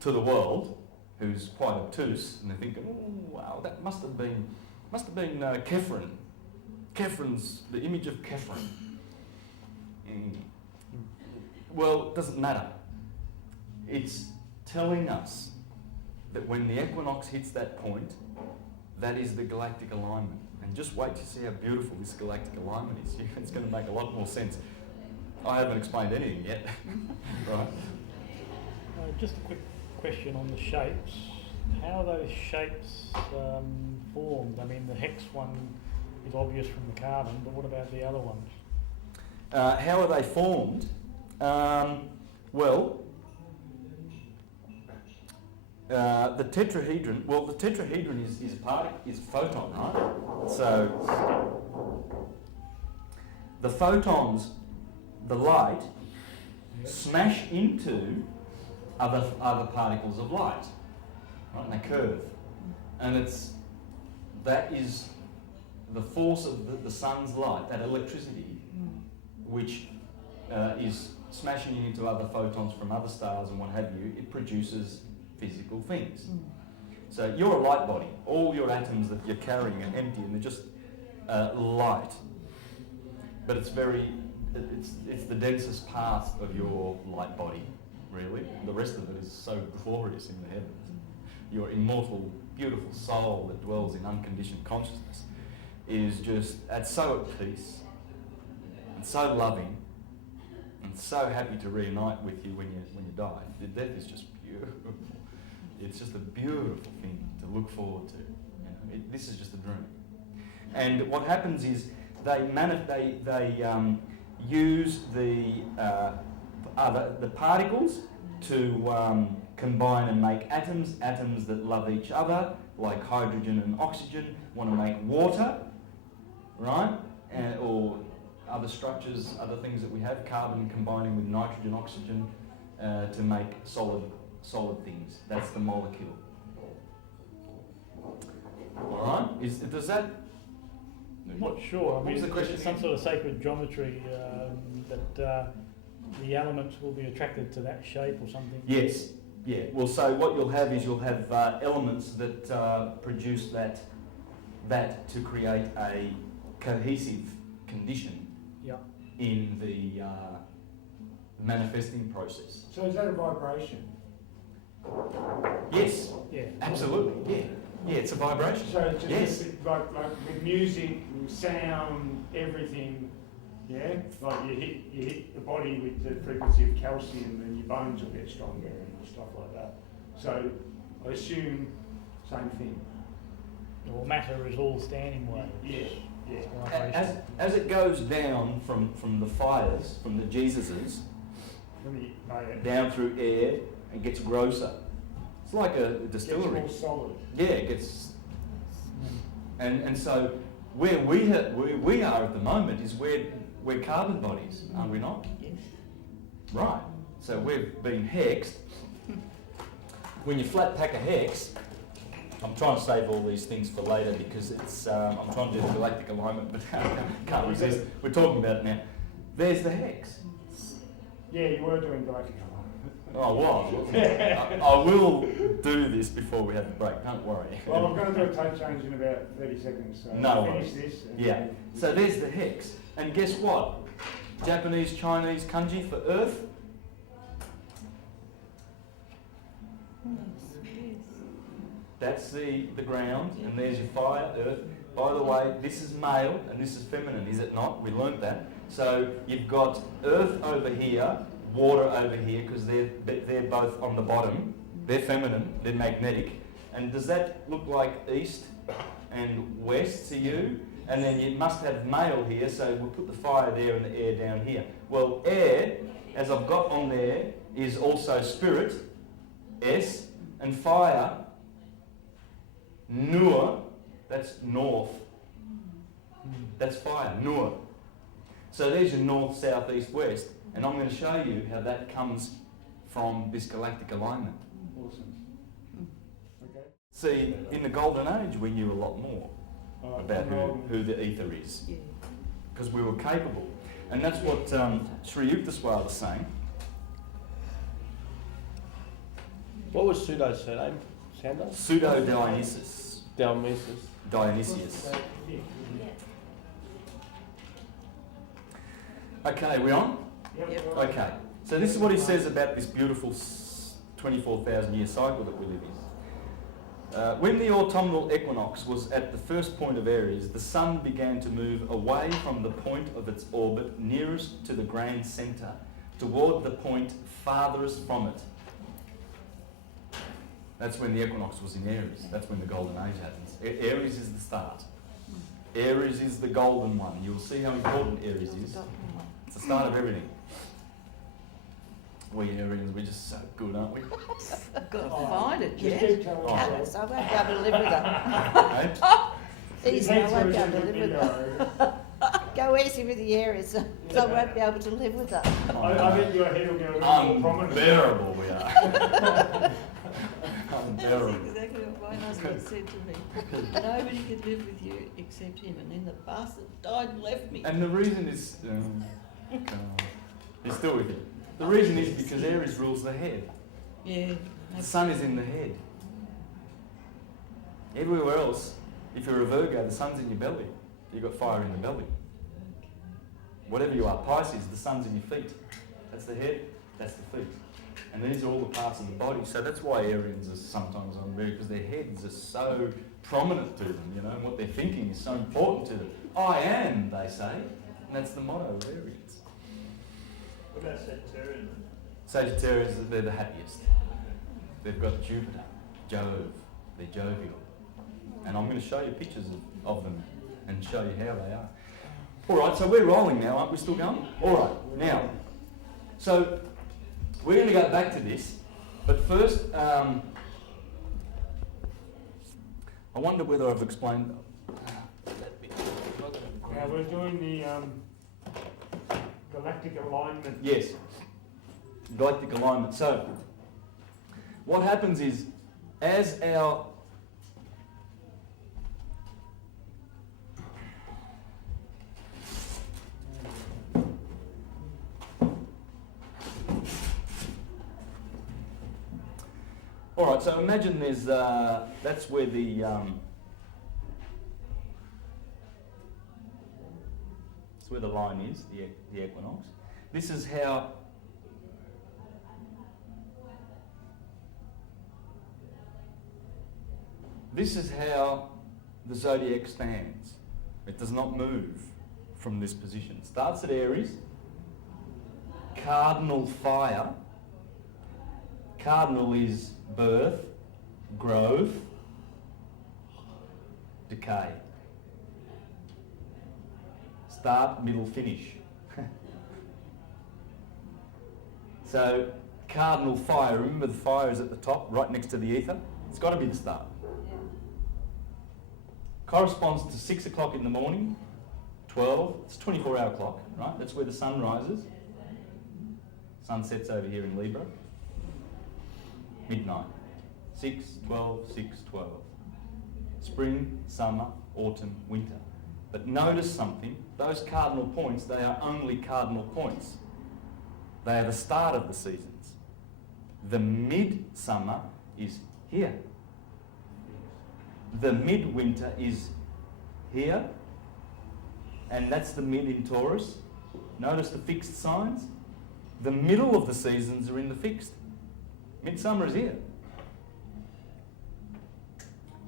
to the world, who's quite obtuse, and they're thinking, "Oh, wow, that must have been Kephren. Kephren's the image of Kephren." Well, it doesn't matter. It's telling us that when the equinox hits that point, that is the galactic alignment. And just wait to see how beautiful this galactic alignment is. It's going to make a lot more sense. I haven't explained anything yet. Right. Just a quick question on the shapes. How are those shapes formed? I mean, the hex one is obvious from the carbon, but what about the other ones? How are they formed? Well, the tetrahedron. Well, the tetrahedron is a photon, right? So the photons, the light, smash into other particles of light, right? And they curve, and that is the force of the sun's light, that electricity, which is smashing into other photons from other stars and what have you. It produces physical things. So you're a light body. All your atoms that you're carrying are empty and they're just light. But it's the densest part of your light body, really. The rest of it is so glorious in the heavens. Your immortal, beautiful soul that dwells in unconditioned consciousness is just so at peace and so loving and so happy to reunite with you when you die. The death is just beautiful. It's just a beautiful thing to look forward to. You know, this is just a dream. And what happens is they use the particles to combine and make atoms that love each other, like hydrogen and oxygen, want to make water, right? Or other structures, other things that we have, carbon combining with nitrogen, oxygen, to make solid things. That's the molecule. All right? Does that? I'm not sure. I mean, the question? some sort of sacred geometry that the elements will be attracted to that shape or something. Yes. Yeah. Well, so what you'll have is elements that produce that to create a cohesive condition in the manifesting process. So is that a vibration? Yes. Yeah. Absolutely. Yeah. Yeah. It's a vibration. So it's just Yes. like with music, sound, everything. Yeah, like you hit the body with the frequency of calcium, and your bones will get stronger and stuff like that. So I assume same thing. Or matter is all standing waves. Yeah. As it goes down from the fires, from the Jesuses, down through air, and gets grosser. It's like a distillery. It's more solid. Yeah, it gets. And so where we are at the moment is we're carbon bodies, are we not? Yes. Right. So we've been hexed. When you flat pack a hex, I'm trying to save all these things for later because it's I'm trying to do the galactic alignment, but can't resist. We're talking about it now. There's the hex. Yeah, you were doing galactic. Oh, well, I will do this before we have the break, don't worry. Well, I'm going to do a tape change in about 30 seconds, so No finish worries. this. Yeah, so there's the hex. And guess what? Japanese, Chinese kanji for earth. That's the ground, and there's your fire, earth. By the way, this is male and this is feminine, is it not? We learnt that. So you've got earth over here, water over here, because they're both on the bottom. They're feminine, they're magnetic. And does that look like east and west to you? And then you must have male here, so we'll put the fire there and the air down here. Well, air, as I've got on there, is also spirit, S, and fire, Nur, that's north. That's fire, Nur. So there's your north, south, east, west. And I'm going to show you how that comes from this galactic alignment. Awesome. Okay. See, in the golden age, we knew a lot more about who the ether is. Yeah. Because we were capable. And that's what Sri Yukteswar was saying. What was Pseudo's surname? Santos? Pseudo-Dionysus. Dionysius. Okay, we on? Yep. Okay. So this is what he says about this beautiful 24,000 year cycle that we live in. When the autumnal equinox was at the first point of Aries, the sun began to move away from the point of its orbit nearest to the grand centre, toward the point farthest from it. That's when the equinox was in Aries. That's when the golden age happens. Aries is the start. Aries is the golden one. You'll see how important Aries is. It's the start of everything. We Arians, we're just so good, aren't we? I've got to find it, Just yeah. keep telling Alice, yourself. I won't be able to live with her. Okay? Easy, I won't be able to live with her. Go easy with the areas, so I won't be able to live with her. I think your head will get a little more prominent. Unbearable we are. That's Unbearable. exactly what my husband said to me. Nobody could live with you except him, and then the bastard died and left me. And the reason is, he's still with you. The reason is because Aries rules the head. Yeah. The sun is in the head. Everywhere else, if you're a Virgo, the sun's in your belly. You've got fire in the belly. Whatever you are, Pisces, the sun's in your feet. That's the head, that's the feet. And these are all the parts of the body. So that's why Arians are sometimes unruly, because their heads are so prominent to them, you know, and what they're thinking is so important to them. I am, they say. And that's the motto of Arians. What about Sagittarian? Sagittarius, they're the happiest. They've got Jupiter, Jove, they're jovial. And I'm going to show you pictures of them and show you how they are. All right, so we're rolling now, aren't we? Still going? All right, now, so we're going to go back to this, but first, I wonder whether I've explained that bit. Now we're doing the galactic alignment. Yes, galactic alignment. So, what happens is, as our all right, so imagine there's, that's where the, that's where the line is, the equinox. This is how, the zodiac stands. It does not move from this position. It starts at Aries, cardinal fire. Cardinal is birth, growth, decay. Start, middle, finish. So, cardinal fire, remember the fire is at the top, right next to the ether? It's got to be the start. Corresponds to 6 o'clock in the morning, 12, it's a 24-hour clock, right? That's where the sun rises. Sun sets over here in Libra. Midnight. 6, 12, 6, 12. Spring, summer, autumn, winter. But notice something, those cardinal points, they are only cardinal points. They are the start of the seasons. The midsummer is here. The midwinter is here, and that's the mid in Taurus. Notice the fixed signs. The middle of the seasons are in the fixed. Midsummer is here.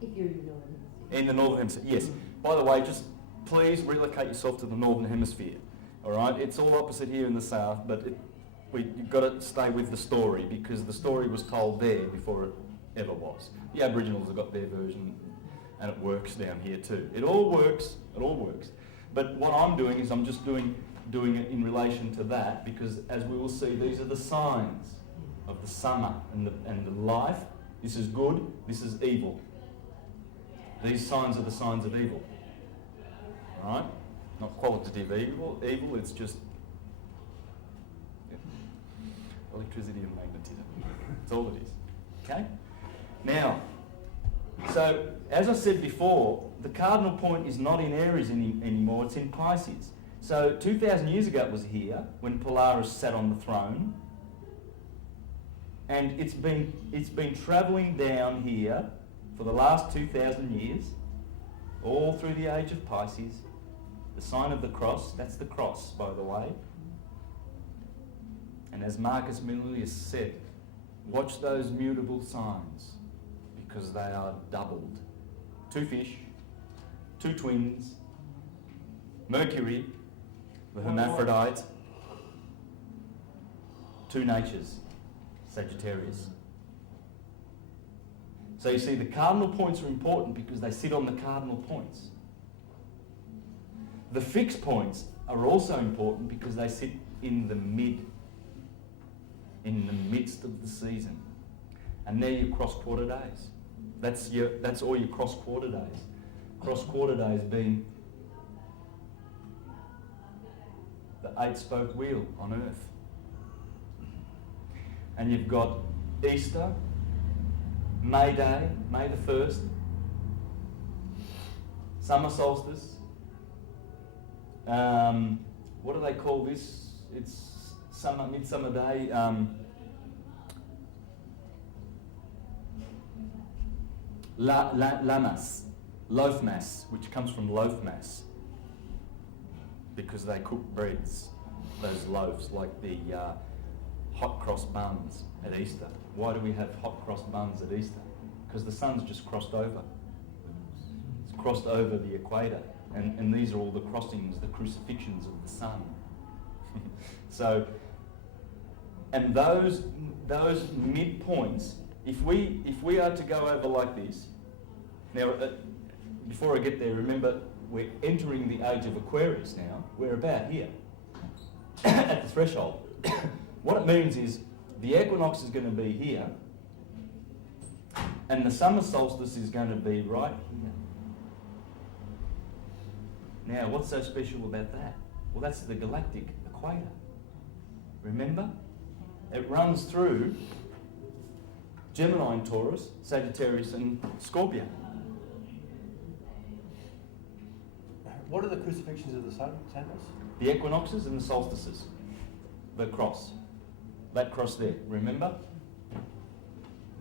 If you're in Northern Hemisphere. In the Northern Hemisphere, yes. By the way, just please relocate yourself to the Northern Hemisphere. All right? It's all opposite here in the South, but you've got to stay with the story, because the story was told there before it ever was. The Aboriginals have got their version, and it works down here too. It all works. But what I'm doing is I'm just doing it in relation to that, because as we will see, these are the signs of the summer and the life. This is good, this is evil. These signs are the signs of evil. Right? Not qualitative evil, it's just electricity and magnetism. That's all it is. Okay? Now, so as I said before, the cardinal point is not in Aries anymore, it's in Pisces. So 2,000 years ago it was here, when Polaris sat on the throne, and it's been travelling down here for the last 2,000 years, all through the age of Pisces. The sign of the cross, that's the cross, by the way. And as Marcus Aurelius said, watch those mutable signs, because they are doubled. 2 fish, 2 twins, Mercury, the hermaphrodite, 2 natures, Sagittarius. So you see, the cardinal points are important because they sit on the cardinal points. The fixed points are also important because they sit in the midst of the season. And they're your cross-quarter days. That's all your cross-quarter days. Cross-quarter days being the 8-spoke wheel on Earth. And you've got Easter, May Day, May the 1st, summer solstice. What do they call this? It's midsummer day. Lamas, loaf mass, which comes from loaf mass, because they cook breads, those loaves, like the hot cross buns at Easter. Why do we have hot cross buns at Easter? Because the sun's just crossed over. It's crossed over the equator, and these are all the crossings, the crucifixions of the sun. So, and those midpoints, if we are to go over like this, now before I get there, remember we're entering the age of Aquarius now. We're about here at the threshold. What it means is the equinox is going to be here, and the summer solstice is going to be right here. Now, what's so special about that? Well, that's the galactic equator. Remember? It runs through Gemini and Taurus, Sagittarius and Scorpio. What are the crucifixions of the sun, Santos? The equinoxes and the solstices. The cross. That cross there, remember?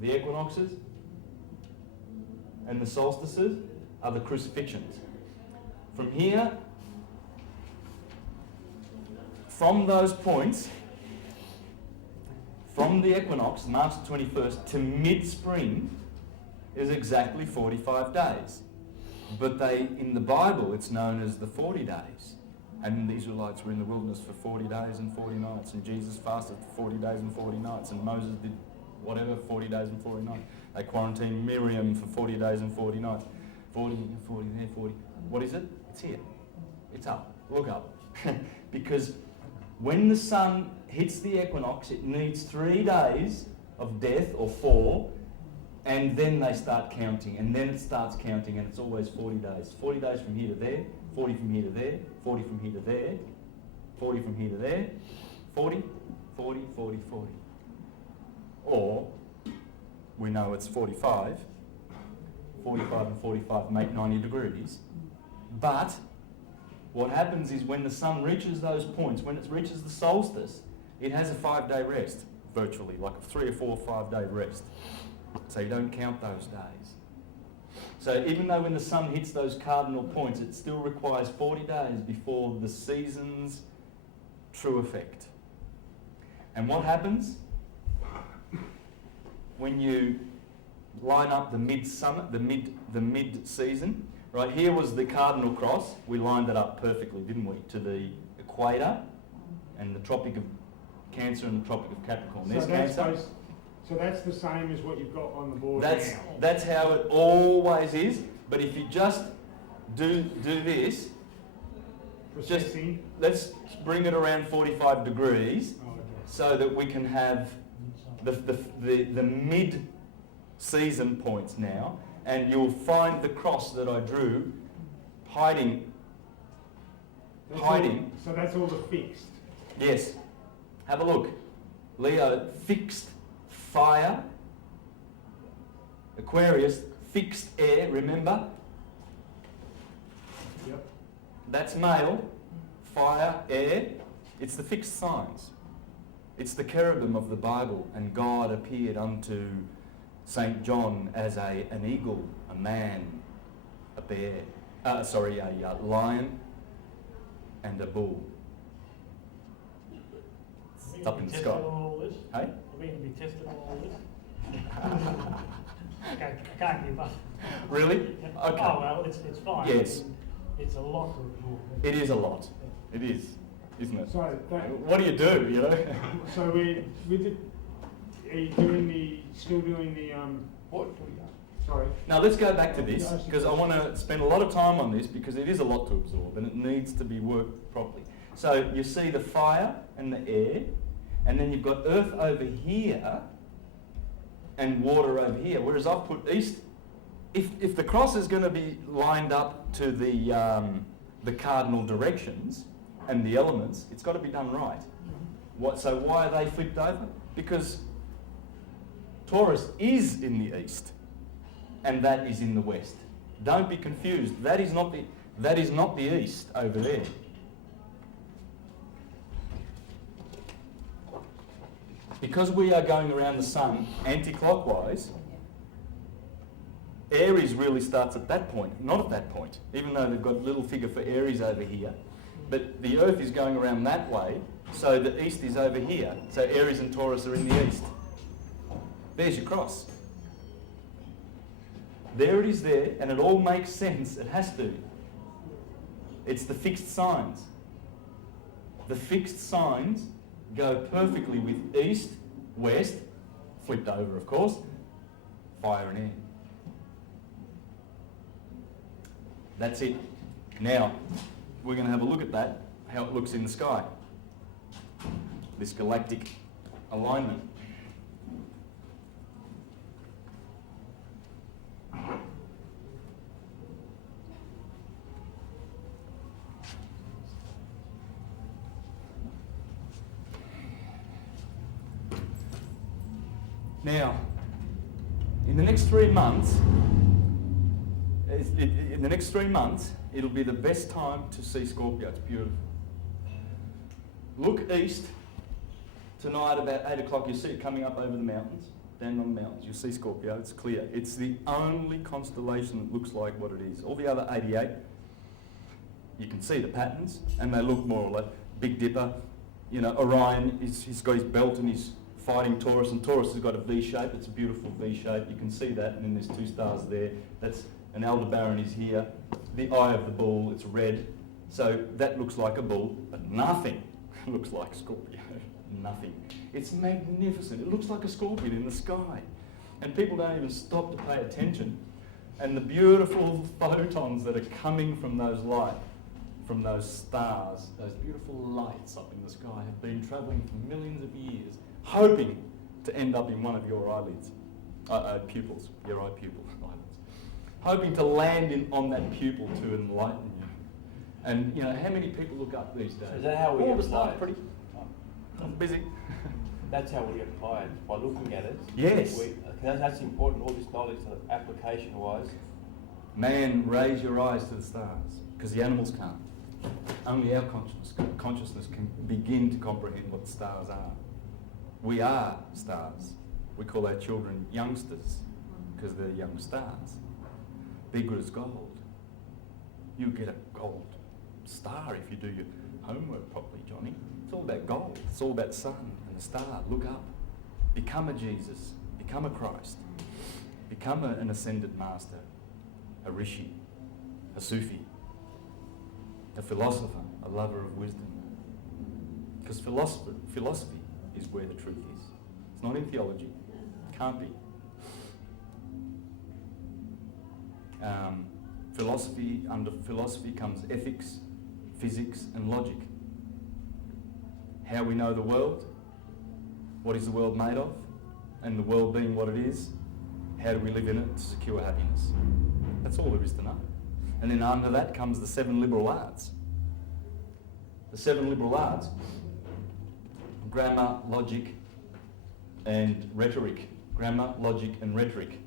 The equinoxes and the solstices are the crucifixions. From here, from those points, from the equinox, March 21st, to mid-spring is exactly 45 days. But in the Bible, it's known as the 40 days. And the Israelites were in the wilderness for 40 days and 40 nights, and Jesus fasted for 40 days and 40 nights, and Moses did whatever, 40 days and 40 nights. They quarantined Miriam for 40 days and 40 nights. 40 and 40 there, 40. What is it? It's here. It's up. Look up. Because when the sun hits the equinox, it needs 3 days of death, or 4, and then they start counting, and then it starts counting, and it's always 40 days. 40 days from here to there, 40 from here to there, 40 from here to there, 40 from here to there, 40, 40, 40, 40. Or, we know it's 45. 45 and 45 make 90 degrees. But what happens is when the sun reaches those points, when it reaches the solstice, it has a 5-day rest, virtually, like a 3 or 4 or 5-day rest. So you don't count those days. So even though when the sun hits those cardinal points, it still requires 40 days before the season's true effect. And what happens when you line up the mid-summer, the mid-season? Right, here was the cardinal cross. We lined it up perfectly, didn't we, to the equator and the Tropic of Cancer and the Tropic of Capricorn. There's Cancer. So that's the same as what you've got on the board That's now. that's how it always is. But if you just do this, Processing. let's bring it around 45 degrees, Oh, okay. so that we can have the mid-season points now, and you'll find the cross that I drew hiding. So that's all the fixed. Yes. Have a look. Leo, fixed fire. Aquarius, fixed air, remember? Yep. That's male. fire, air, it's the fixed signs. It's the cherubim of the Bible, and God appeared unto St. John as an eagle, a man, a bear, a lion, and a bull. It's up in the sky. All this? Hey? Are we going to be tested on all this? I can't give up. Really? Yeah. Okay. Oh, well, it's fine. Yes. I mean, it's a lot to absorb. It is a lot. It is, isn't it? So, What do you do, you know? so we with the, are you doing still doing the, What? sorry. Now let's go back to this, because I want to spend a lot of time on this, because it is a lot to absorb and it needs to be worked properly. So you see the fire and the air, and then you've got earth over here and water over here, whereas I've put east. If the cross is going to be lined up to the cardinal directions and the elements, it's got to be done right. So why are they flipped over? Because Taurus is in the east and that is in the west. Don't be confused. That is not the east over there. Because we are going around the sun anti-clockwise, Aries really starts at that point, not at that point, even though they've got a little figure for Aries over here. But the Earth is going around that way, so the east is over here. So Aries and Taurus are in the east. There's your cross. There it is there, and it all makes sense. It has to. It's the fixed signs. The fixed signs go perfectly with east, west, flipped over of course, fire and air. That's it. Now, we're going to have a look at that, how it looks in the sky. This galactic alignment. Now, in the next 3 months, it'll be the best time to see Scorpio. It's beautiful. Look east tonight about 8 o'clock. You see it coming up over the mountains, down on the mountains. You'll see Scorpio. It's clear. It's the only constellation that looks like what it is. All the other 88, you can see the patterns, and they look more or less. Big Dipper, you know, Orion, he's got his belt and he's fighting Taurus, and Taurus has got a V shape. It's a beautiful V shape. You can see that, and then there's 2 stars there. That's an Aldebaran is here. The eye of the bull, it's red. So that looks like a bull, but nothing looks like Scorpio. Nothing. It's magnificent. It looks like a scorpion in the sky. And people don't even stop to pay attention. And the beautiful photons that are coming from those from those stars, those beautiful lights up in the sky have been travelling for millions of years, hoping to end up in one of your eyelids, pupils, your eye pupils, eyelids. Hoping to land on that pupil to enlighten you. And you know, how many people look up these days? Is that how we All get of us tired? life pretty busy. That's how we get tired, by looking at it. Yes. That's important, all this knowledge, application-wise. Man, raise your eyes to the stars, because the animals can't. Only our consciousness can begin to comprehend what the stars are. We are stars. We call our children youngsters, because they're young stars. Be good as gold. You get a gold star if you do your homework properly, Johnny. It's all about gold. It's all about sun and the star. Look up. Become a Jesus. Become a Christ. Become an ascended master, a rishi, a Sufi, a philosopher, a lover of wisdom. Because philosophy is where the truth is. It's not in theology. Can't be. Under philosophy comes ethics, physics and logic. How we know the world, what is the world made of, and the world being what it is, how do we live in it to secure happiness? That's all there is to know. And then under that comes the 7 liberal arts. The 7 liberal arts, grammar, logic and rhetoric. Grammar, logic and rhetoric.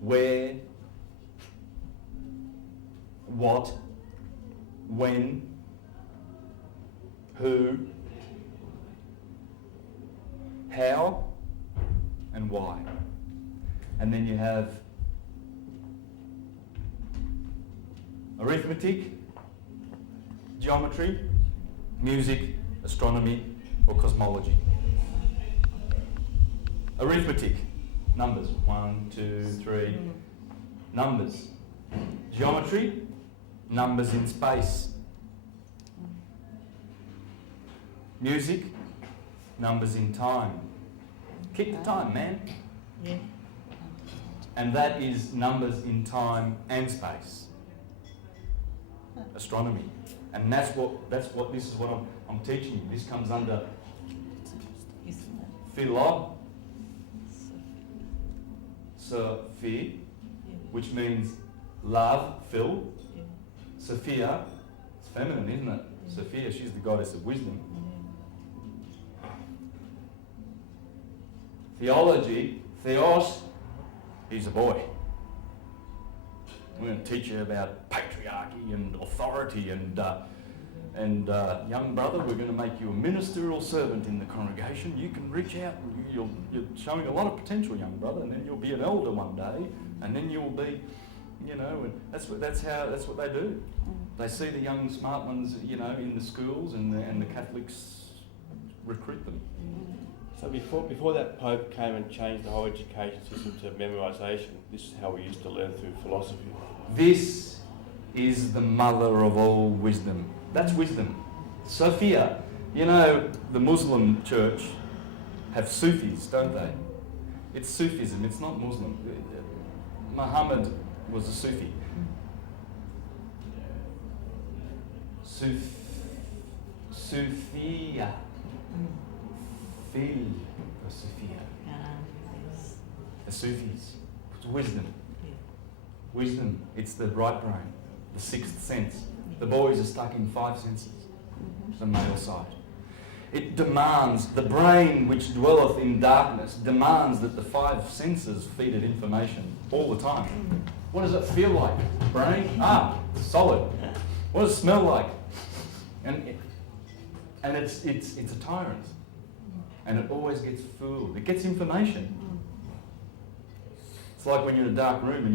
Where, what, when, who, how, and why. And then you have arithmetic, geometry, music, astronomy, or cosmology. Arithmetic, numbers, 1, 2, 3, numbers. Geometry, numbers in space. Music, numbers in time. Keep the time, man. Yeah. And that is numbers in time and space. Astronomy. And this is what I'm teaching you. This comes under philo, Sophie, which means love, Phil. Yeah. Sophia, it's feminine, isn't it? Yeah. Sophia, she's the goddess of wisdom. Theology, Theos, he's a boy. We're going to teach you about patriarchy and authority and young brother, we're going to make you a ministerial servant in the congregation. You can reach out and you're showing a lot of potential, young brother, and then you'll be an elder one day, and then you'll be, and that's what they do. They see the young smart ones, in the schools, and the Catholics recruit them. So before that Pope came and changed the whole education system to memorisation, this is how we used to learn through philosophy. This is the mother of all wisdom. That's wisdom. Sophia, the Muslim church have Sufis, don't they? It's Sufism, it's not Muslim. Muhammad was a Sufi. Sophia. Phil or Sophia. The Sufis. It's wisdom. Wisdom, it's the right brain, the sixth sense. The boys are stuck in five senses, the male side. It demands, the brain which dwelleth in darkness demands that the five senses feed it information all the time. What does it feel like? Brain? Solid. What does it smell like? And it's a tyrant. And it always gets fooled. It gets information. It's like when you're in a dark room and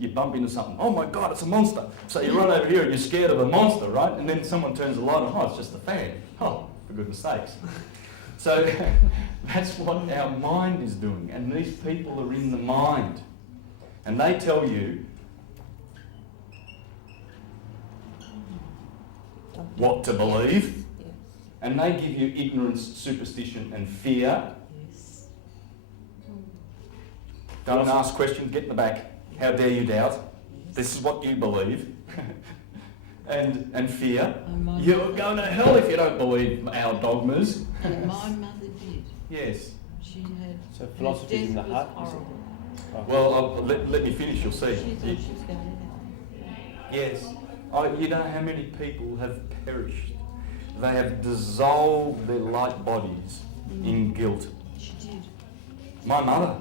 you bump into something. Oh my God, it's a monster. So you run over here and you're scared of a monster, right? And then someone turns the light on. Oh, it's just a fan. Oh, for goodness sakes. So that's what our mind is doing. And these people are in the mind. And they tell you what to believe. And they give you ignorance, superstition and fear. Yes. Don't ask questions, get in the back. How dare you doubt? This is what you believe. and fear. You're going to hell if you don't believe our dogmas. And my mother did. Yes. She had. So philosophy is in the death heart. was Is it? horrible. Well, let me finish, you'll see. She thought she was going to hell. Yes. You know how many people have perished? They have dissolved their light bodies in guilt. She did. My mother,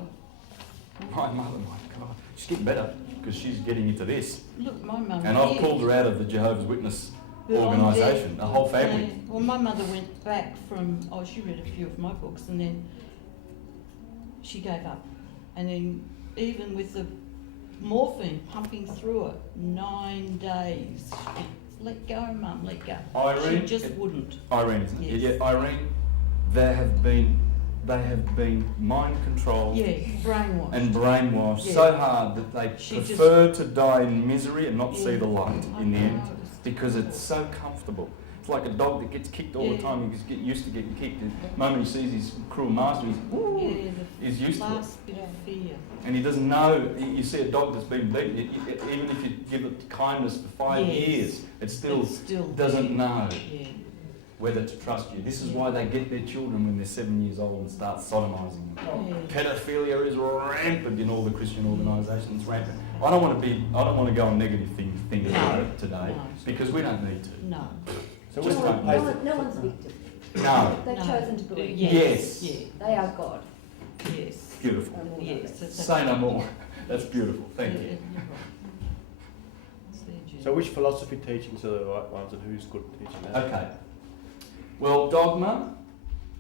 my God, she's getting better because she's getting into this. Look, my mum. And I've pulled her out of the Jehovah's Witness organisation, the whole family. Yeah. Well, my mother went back from, she read a few of my books and then she gave up. And then even with the morphine pumping through her, 9 days. Let go, Mum, let go. Irene, she just wouldn't. Irene, isn't it? Yes. Yeah, Irene, they have been mind controlled Brainwashed. and brainwashed Yeah. so hard that they prefer to die in misery and not see the light in the end because it's so comfortable. It's like a dog that gets kicked all the time. He gets used to getting kicked. And the moment he sees his cruel master, he's used to it. Last bit of fear. And he doesn't know. You see a dog that's been beaten, even if you give it kindness for 5 years, it still doesn't know whether to trust you. This is why they get their children when they're 7 years old and start sodomising them. Pedophilia is rampant in all the Christian organisations. Rampant. I don't want to go on negative things about it today because we don't need to. No. So Just no one's victim. No. They've chosen to believe. Yes. Yeah. They are God. Yes. Beautiful. Yes. Say no more. That's beautiful. Thank you. So which philosophy teachings are the right ones and who's good at teaching that? Okay. Well, dogma,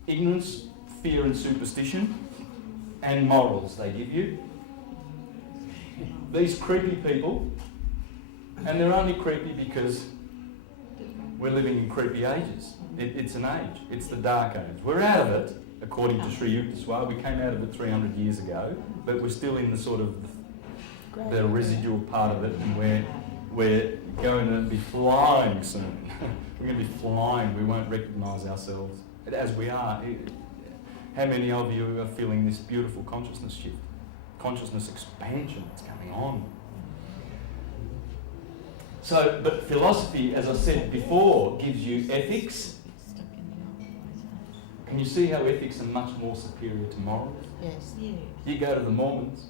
ignorance, fear and superstition, and morals they give you. These creepy people, and they're only creepy because we're living in creepy ages. It's an age. It's the dark age. We're out of it, according to Sri Yukteswar. We came out of it 300 years ago, but we're still in the sort of the residual part of it, and we're going to be flying soon. We're going to be flying. We won't recognise ourselves as we are. How many of you are feeling this beautiful consciousness shift? Consciousness expansion that's coming on. So, but philosophy, as I said before, gives you ethics. Can you see how ethics are much more superior to morals? Yes. Yes. You go to the Mormons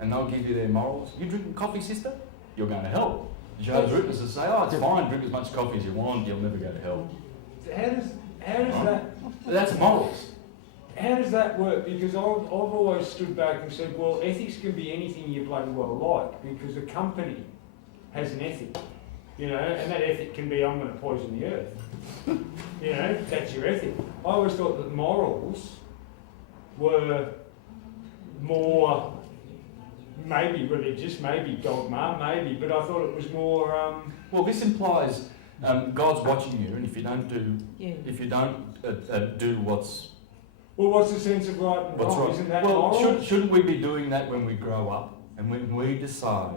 and they'll give you their morals. You drinking coffee, sister? You're going to hell. Jehovah's Witnesses say, oh, it's fine, drink as much coffee as you want, you'll never go to hell. So how does that... That's morals. How does that work? Because I've always stood back and said, well, ethics can be anything you bloody well like, because a company has an ethic, you know, and that ethic can be, I'm going to poison the earth. You know, that's your ethic. I always thought that morals were more, maybe religious, maybe dogma, maybe, but I thought it was more... Well, this implies God's watching you, and if you don't do, do what's... Well, what's the sense of right and wrong? Right. Isn't that well, moral? shouldn't we be doing that when we grow up, and when we decide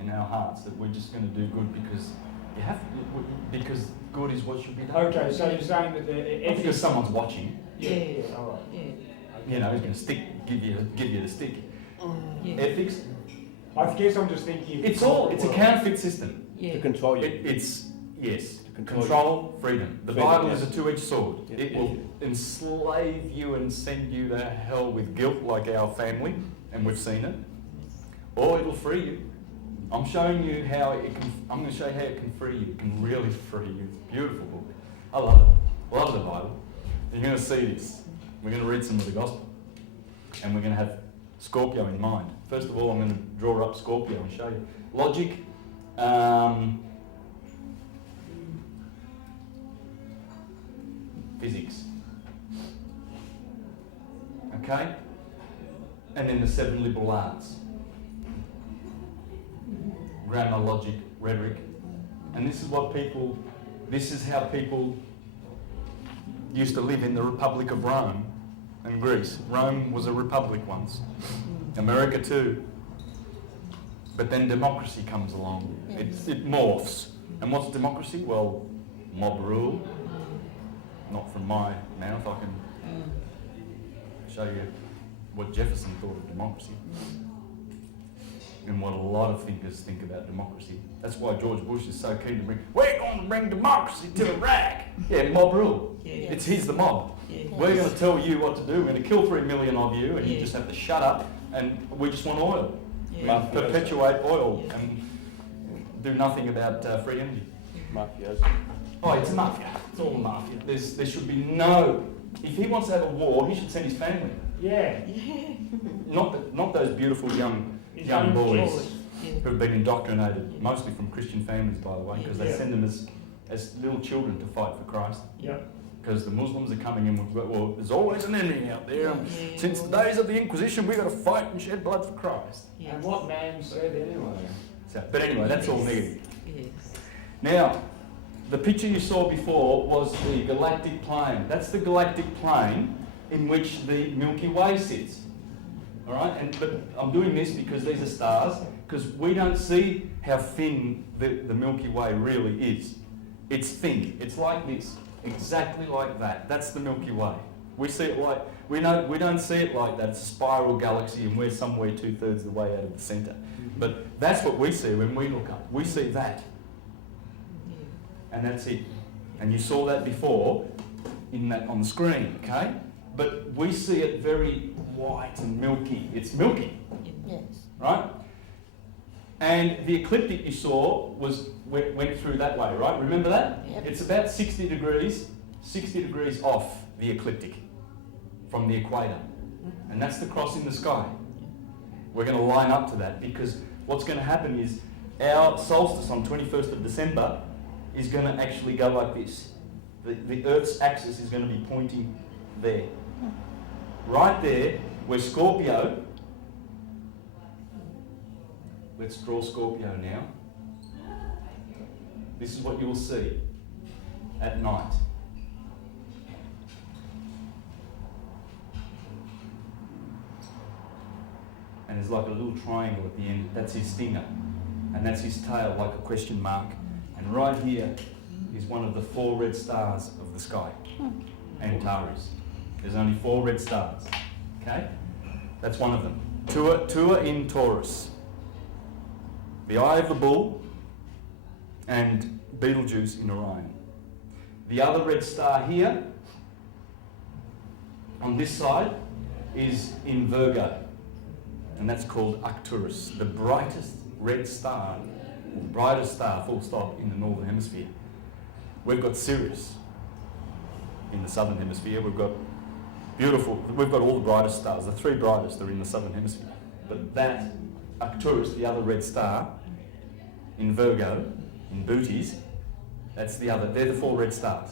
in our hearts that we're just going to do good because you have to, because good is what should be done. Okay, so you're saying that the Not ethics... because someone's watching. Yeah, all right. Yeah. You know, who's going to give you the stick. Yeah. Ethics. I guess I'm just thinking... It's a counterfeit system. Yeah. To control you. It's To control, freedom. The Freedom, Bible yeah. is a two-edged sword. Yeah. It will enslave you and send you to hell with guilt, like our family, and we've seen it. Or it'll free you. I'm showing you how it can. I'm going to show you how it can free you. It can really free you. It's a beautiful book. I love it. Love the Bible. You're going to see this. We're going to read some of the Gospel, and we're going to have Scorpio in mind. First of all, I'm going to draw up Scorpio and show you logic. Physics. Okay? And then the 7 liberal arts. Grammar, logic, rhetoric. And this is how people used to live in the Republic of Rome and Greece. Rome was a republic once. America too. But then democracy comes along. It morphs. And what's democracy? Well, mob rule. Not from my mouth. I can show you what Jefferson thought of democracy and what a lot of thinkers think about democracy. That's why George Bush is so keen to we're going to bring democracy to Iraq. Yeah, mob rule. Yeah. He's the mob. Yeah. We're going to tell you what to do. We're going to kill 3 million of you, and you just have to shut up, and we just want oil. Yeah. We perpetuate oil and do nothing about free energy. Mafiosi. Oh, it's a mafia. It's all a mafia. There should be no... If he wants to have a war, he should send his family. Yeah. Not those beautiful young boys who have been indoctrinated, mostly from Christian families, by the way, because they send them as little children to fight for Christ. Yeah. Because the Muslims are coming in with, well, there's always an enemy out there. Since the days of the Inquisition, we've got to fight and shed blood for Christ. Yes. And what man said anyway? But anyway, that's all negative. Yes. Now, the picture you saw before was the galactic plane. That's the galactic plane in which the Milky Way sits. All right, but I'm doing this because these are stars, because we don't see how thin the Milky Way really is. It's thin. It's like this, exactly like that. That's the Milky Way. We see it like we don't see it like that. It's a spiral galaxy, and we're somewhere 2/3 the way out of the centre. But that's what we see when we look up. We see that. And that's it. And you saw that before on the screen, okay? But we see it very white and milky. It's milky, Yes. right? And the ecliptic you saw went through that way, right? Remember that? Yep. It's about 60 degrees off the ecliptic from the equator. And that's the cross in the sky. We're going to line up to that, because what's going to happen is our solstice on 21st of December is going to actually go like this. The Earth's axis is going to be pointing there. Right there, where Scorpio, let's draw Scorpio now. This is what you will see at night. And there's like a little triangle at the end. That's his stinger. And that's his tail, like a question mark. And right here is one of the 4 red stars of the sky. Antares. There's only 4 red stars. Okay? That's one of them. Tua in Taurus. The Eye of the Bull and Betelgeuse in Orion. The other red star here, on this side, is in Virgo. And that's called Arcturus, the brightest red star, or brightest star, full stop, in the northern hemisphere. We've got Sirius in the southern hemisphere. We've got all the brightest stars. The 3 brightest are in the southern hemisphere. But that Arcturus, the other red star, in Virgo, in Bootes, that's the other. They're the 4 red stars.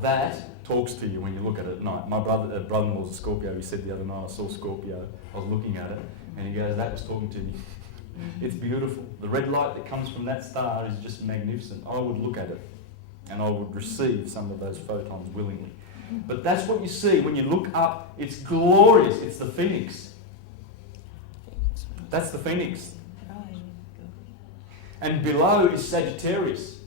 That talks to you when you look at it at night. My brother-in-law's a Scorpio. He said the other night, I saw Scorpio. I was looking at it, and he goes, that was talking to me. It's beautiful. The red light that comes from that star is just magnificent. I would look at it, and I would receive some of those photons willingly. But that's what you see when you look up. It's glorious. It's the Phoenix. That's the Phoenix. And below is Sagittarius.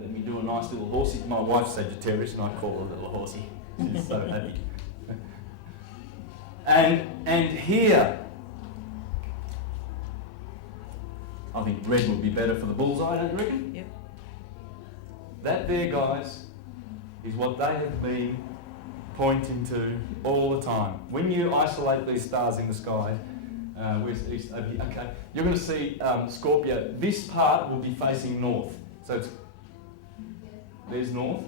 Let me do a nice little horsey. My wife's Sagittarius and I call her a little horsey. She's so happy. And here, I think red would be better for the bullseye, don't you reckon? Yep. That there, guys, is what they have been pointing to all the time. When you isolate these stars in the sky, where's east over here? Okay, you're going to see Scorpio. This part will be facing north. So there's north.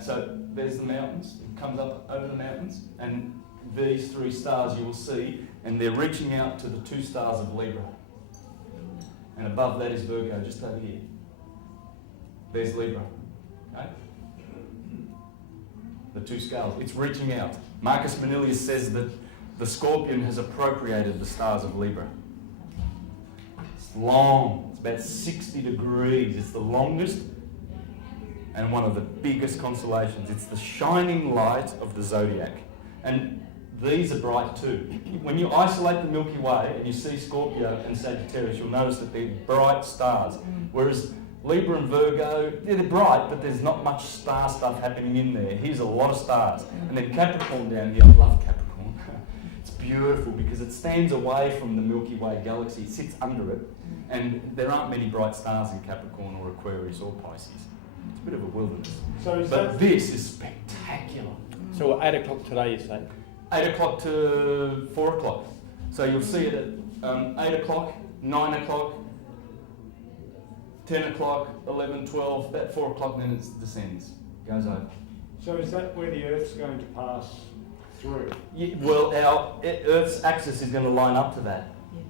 So there's the mountains. It comes up over the mountains, and these 3 stars you will see, and they're reaching out to the 2 stars of Libra. And above that is Virgo, just over here. There's Libra. Okay? The 2 scales. It's reaching out. Marcus Manilius says that the Scorpion has appropriated the stars of Libra. It's long. It's about 60 degrees. It's the longest and one of the biggest constellations. It's the shining light of the zodiac. And these are bright too. When you isolate the Milky Way and you see Scorpio and Sagittarius, you'll notice that they're bright stars. Whereas Libra and Virgo, they're bright, but there's not much star stuff happening in there. Here's a lot of stars. And then Capricorn down here, I love Capricorn. It's beautiful because it stands away from the Milky Way galaxy, it sits under it, and there aren't many bright stars in Capricorn or Aquarius or Pisces. It's a bit of a wilderness. But this is spectacular. So 8 o'clock today, you say? 8 o'clock to 4 o'clock. So you'll see it at 8 o'clock, 9 o'clock, 10 o'clock, 11, 12, that 4 o'clock, then it descends, goes over. So is that where the Earth's going to pass through? Yeah, well, our Earth's axis is going to line up to that. Yeah.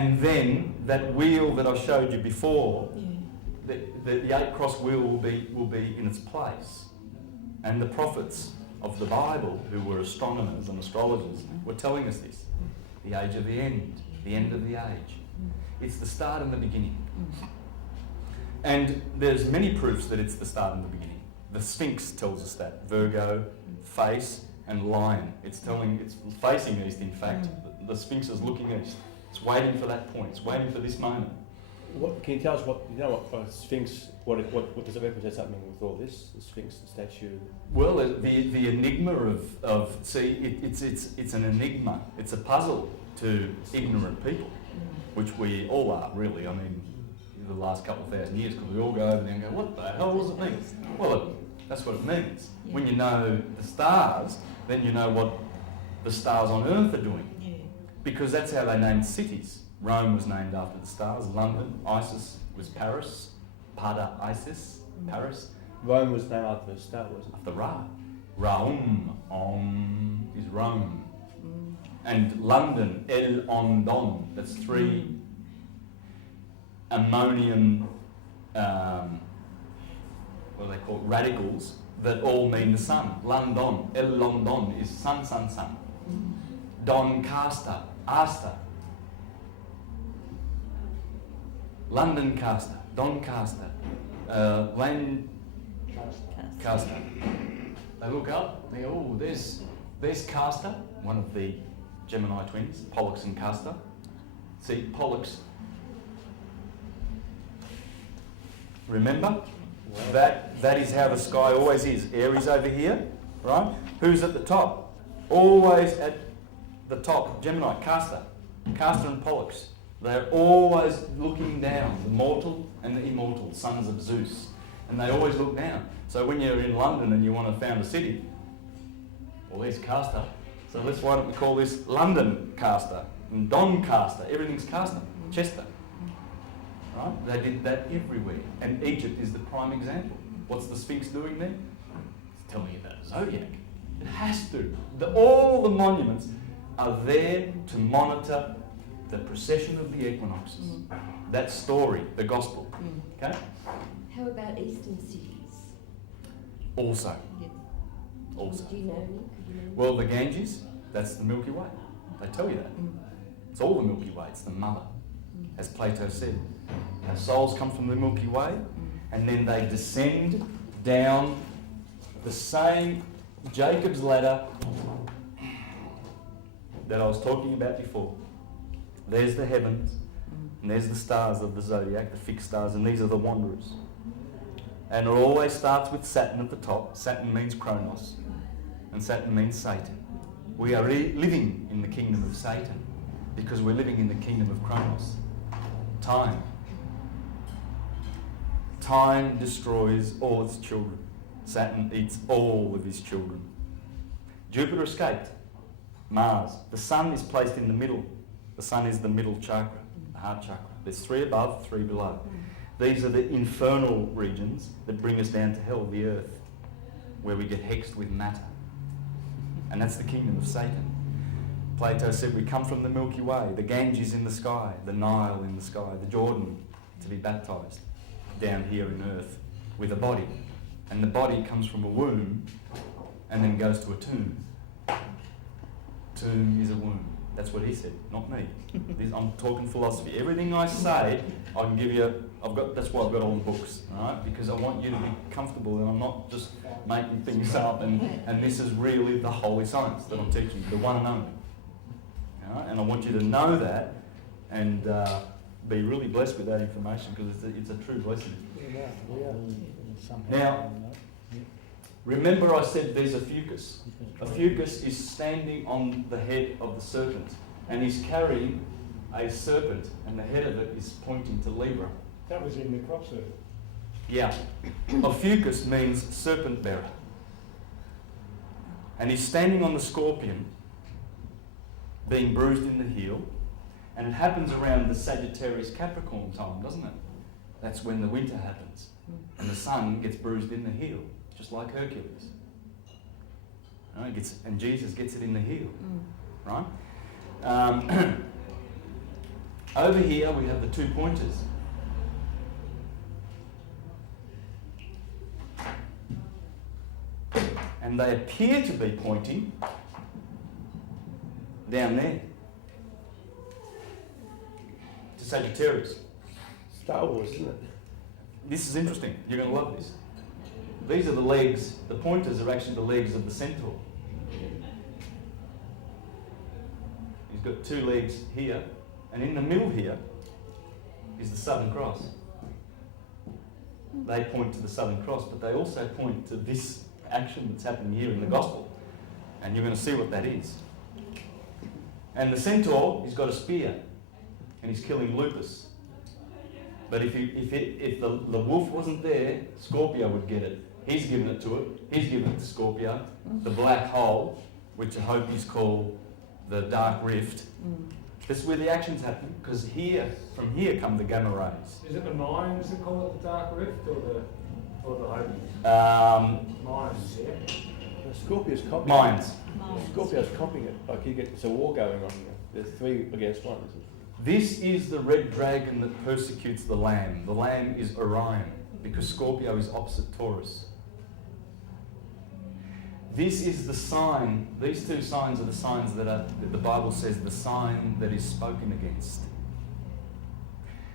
And then that wheel that I showed you before, Yeah. the 8-cross wheel will be in its place. And the prophets of the Bible, who were astronomers and astrologers, were telling us this. The age of the end of the age. It's the start and the beginning. And there's many proofs that it's the start and the beginning. The Sphinx tells us that. Virgo, face, and lion. It's facing east, in fact. The Sphinx is looking east. It's waiting for that point. It's waiting for this moment. Can you tell us what Sphinx, what does it represent something with all this? The Sphinx, the statue? Well, the enigma it's an enigma. It's a puzzle to ignorant people, which we all are, really. I mean, the last couple of thousand years, because we all go over there and go, what the hell does it mean? Well, that's what it means. Yeah. When you know the stars, then you know what the stars on Earth are doing. Yeah. Because that's how they named cities. Rome was named after the stars. London, Isis was Paris. Pada Isis, Paris. Rome was named after the star, wasn't it? After Ra. Raum is Rome. And London, El on Don. That's 3 ammonium, what do they call it, radicals that all mean the sun. London, El London is sun, sun, sun. Doncaster, Asta. London Caster, Doncaster, Lancaster. They look up, they go, oh, there's Castor, one of the Gemini twins, Pollux and Castor. See, Pollux. Remember? That is how the sky always is. Aries over here, right? Who's at the top? Always at the top. Gemini, Castor. Castor and Pollux. They're always looking down, the mortal and the immortal, sons of Zeus. And they always look down. So when you're in London and you want to found a city, well, there's Castor. So why don't we call this London Castor and Doncaster? Everything's Castor, Chester. Right? They did that everywhere. And Egypt is the prime example. What's the Sphinx doing there? It's telling you about the zodiac. It has to. All the monuments are there to monitor the precession of the equinoxes. That story, the gospel. Okay? How about eastern cities? Also. Yes. Also. Do you know any? Could you know? Well, the Ganges, that's the Milky Way. They tell you that. It's all the Milky Way. It's the mother. As Plato said. Our souls come from the Milky Way, and then they descend down the same Jacob's ladder that I was talking about before. There's the heavens, and there's the stars of the zodiac, the fixed stars, and these are the wanderers. And it always starts with Saturn at the top. Saturn means Kronos, and Saturn means Satan. We are living in the kingdom of Satan because we're living in the kingdom of Kronos. Time. Time destroys all its children. Saturn eats all of his children. Jupiter escaped. Mars. The sun is placed in the middle. The sun is the middle chakra, the heart chakra. There's 3 above, 3 below. These are the infernal regions that bring us down to hell, the earth, where we get hexed with matter. And that's the kingdom of Satan. Plato said we come from the Milky Way, the Ganges in the sky, the Nile in the sky, the Jordan to be baptised down here in earth with a body. And the body comes from a womb and then goes to a tomb. Tomb is a womb. That's what he said, not me. I'm talking philosophy. Everything I say, I can give you. That's why I've got all the books, all right? Because I want you to be comfortable, and I'm not just making things up. And this is really the holy science that I'm teaching, the one and only. All right? And I want you to know that, and be really blessed with that information because it's a true blessing. Now, remember I said there's a fucus. A fucus is standing on the head of the serpent, and he's carrying a serpent, and the head of it is pointing to Libra. That was in the crop circle. Yeah. A fucus means serpent bearer. And he's standing on the scorpion, being bruised in the heel, and it happens around the Sagittarius Capricorn time, doesn't it? That's when the winter happens, and the sun gets bruised in the heel, just like Hercules. Right? And Jesus gets it in the heel, right? Over here we have the 2 pointers. And they appear to be pointing down there to Sagittarius. Star Wars, isn't it? This is interesting. You're going to love this. These are the legs. The pointers are actually the legs of the centaur. He's got 2 legs here, and in the middle here is the Southern Cross. They point to the Southern Cross, but they also point to this action that's happening here in the Gospel. And you're going to see what that is. And the centaur, he's got a spear, and he's killing lupus. But if the wolf wasn't there, Scorpio would get it. He's given it to it. He's given it to Scorpio. The black hole, which I hope is called the dark rift. This is where the action's happening, because from here come the gamma rays. Is it the Mayans that call it the Dark Rift or the Hopis? Mayans, yeah. Scorpio's copy. Mines. signs. Scorpio's copying it. Like it's a war going on here. There's 3 against 1, isn't it? This is the red dragon that persecutes the Lamb. The Lamb is Orion, because Scorpio is opposite Taurus. This is the sign, these 2 signs are the signs that the Bible says the sign that is spoken against.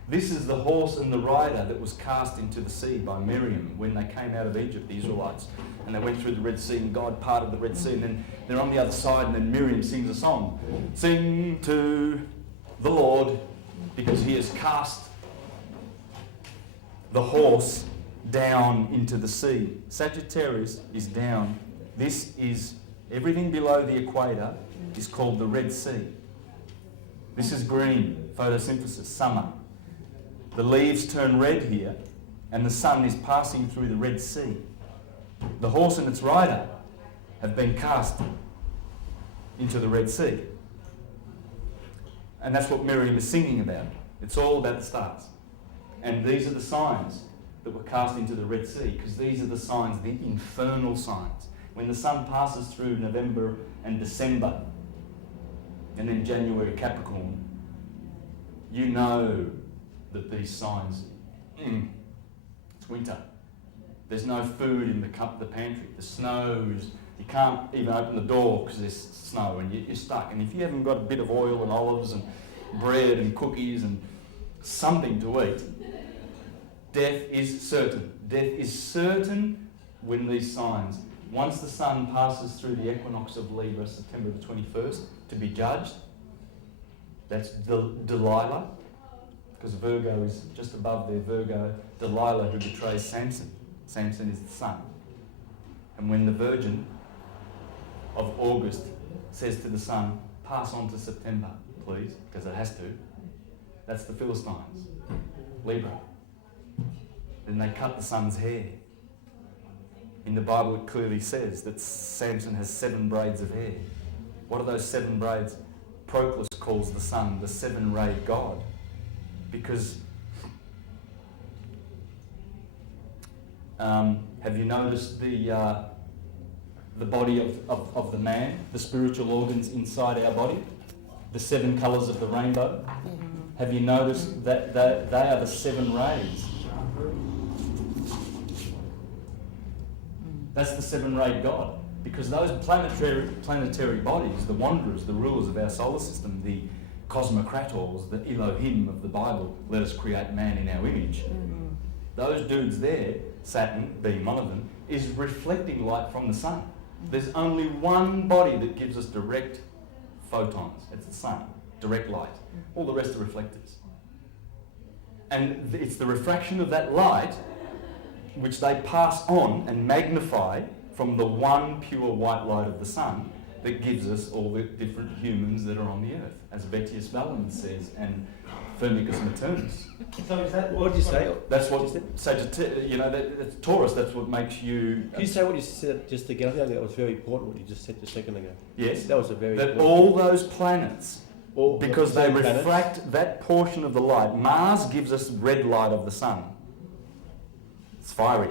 This is the horse and the rider that was cast into the sea by Miriam when they came out of Egypt, the Israelites. And they went through the Red Sea and God parted the Red Sea, and then they're on the other side, and then Miriam sings a song. Sing to the Lord, because he has cast the horse down into the sea. Sagittarius is down. This is everything below the equator is called the Red Sea. This is green, photosynthesis, summer. The leaves turn red here, and the sun is passing through the Red Sea. The horse and its rider have been cast into the Red Sea. And that's what Miriam is singing about. It's all about the stars. And these are the signs that were cast into the Red Sea, because these are the signs, the infernal signs. When the sun passes through November and December, and then January Capricorn, you know that these signs, it's winter. There's no food in the pantry. The snows, you can't even open the door because there's snow and you're stuck. And if you haven't got a bit of oil and olives and bread and cookies and something to eat, death is certain. Death is certain when these signs, once the sun passes through the equinox of Libra, September the 21st, to be judged, that's Delilah, because Virgo is just above there, Virgo, Delilah who betrays Samson. Samson is the sun. And when the Virgin of August says to the sun, pass on to September, please, because it has to, that's the Philistines, Libra. Then they cut the sun's hair. In the Bible it clearly says that Samson has 7 braids of hair. What are those 7 braids? Proclus calls the sun the 7-rayed God, because have you noticed the body of the man, the spiritual organs inside our body, the 7 colours of the rainbow? Have you noticed that they are the 7 rays? That's the 7-rayed God, because those planetary bodies, the wanderers, the rulers of our solar system, the cosmocrators, the Elohim of the Bible, let us create man in our image. Those dudes there, Saturn being one of them, is reflecting light from the sun. There's only one body that gives us direct photons. It's the sun, direct light. All the rest are reflectors. And it's the refraction of that light which they pass on and magnify from the one pure white light of the sun that gives us all the different humans that are on the earth, as Vettius Valens says, and Firmicus Maternus. So is that, what did you say? That's what Sagittarius, that's Taurus, that's what makes you... Can you say what you said just again? I think that was very important, what you just said just a second ago. Yes. That was a very that important... all those planets, because they refract planets. that portion of the light. Mars gives us red light of the sun. It's fiery.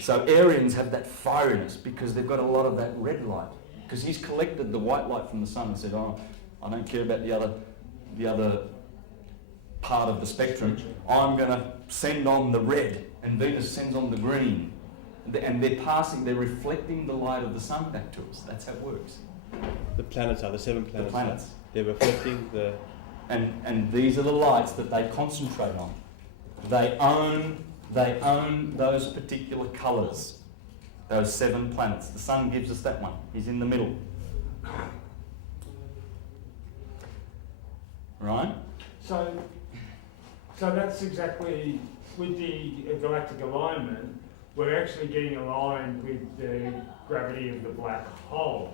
So Aryans have that fieriness because they've got a lot of that red light. Because he's collected the white light from the sun and said, oh, I don't care about the other part of the spectrum. I'm going to send on the red, and Venus sends on the green. And they're reflecting the light of the sun back to us. That's how it works. The planets are, the 7 planets. The planets. They're reflecting the... And these are the lights that they concentrate on. They own those particular colours, those 7 planets. The sun gives us that one. He's in the middle. Right? So that's exactly, with the galactic alignment, we're actually getting aligned with the gravity of the black hole,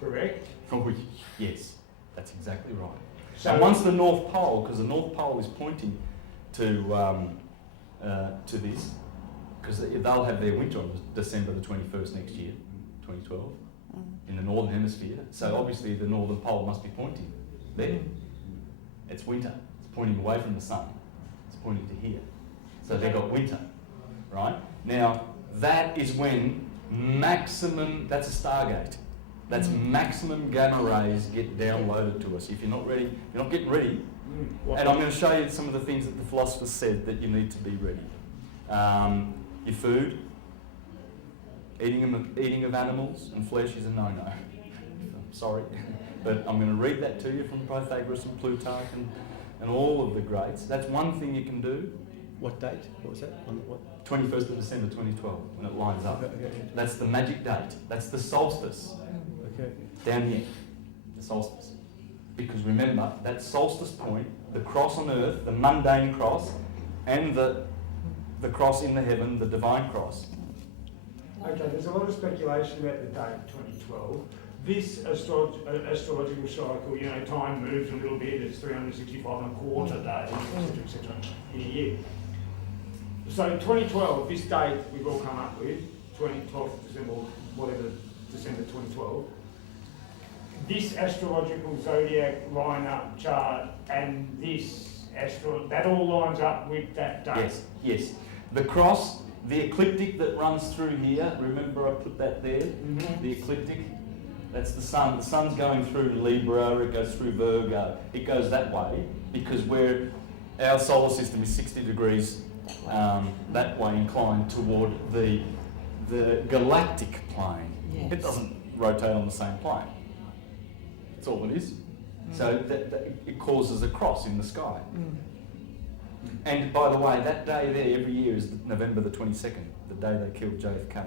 correct? From which, yes, that's exactly right. So and once the North Pole, because the North Pole is pointing to this, because they'll have their winter on December the 21st next year, 2012, in the Northern Hemisphere. So obviously the Northern Pole must be pointing there. It's winter. It's pointing away from the sun. It's pointing to here. So they've got winter, right? Now, that is when maximum, that's a stargate. That's maximum gamma rays get downloaded to us. If you're not ready, you're not getting ready. And I'm going to show you some of the things that the philosophers said that you need to be ready. Your food, eating of animals and flesh is a no-no. Sorry. But I'm going to read that to you from Pythagoras and Plutarch and all of the greats. That's one thing you can do. What date? What was that? On what? 21st of December 2012, when it lines up. Okay. That's the magic date. That's the solstice. Okay. Down here, the solstice. Because remember, that solstice point, the cross on earth, the mundane cross, and the cross in the heaven, the divine cross. Okay, there's a lot of speculation about the date 2012. This astrological cycle, you know, time moves a little bit, it's 365 and a quarter days, etc., in a year. So in 2012, this date we've all come up with, 12th December, whatever, December 2012, this astrological zodiac lineup chart and this that all lines up with that date. Yes. The cross, the ecliptic that runs through here, remember I put that there? Mm-hmm. The ecliptic, that's the sun. The sun's going through Libra, it goes through Virgo. It goes that way because our solar system is 60 degrees that way inclined toward the galactic plane. Yes. It doesn't rotate on the same plane. That's all it is. So that it causes a cross in the sky. And by the way, that day there every year is November the 22nd, the day they killed JFK.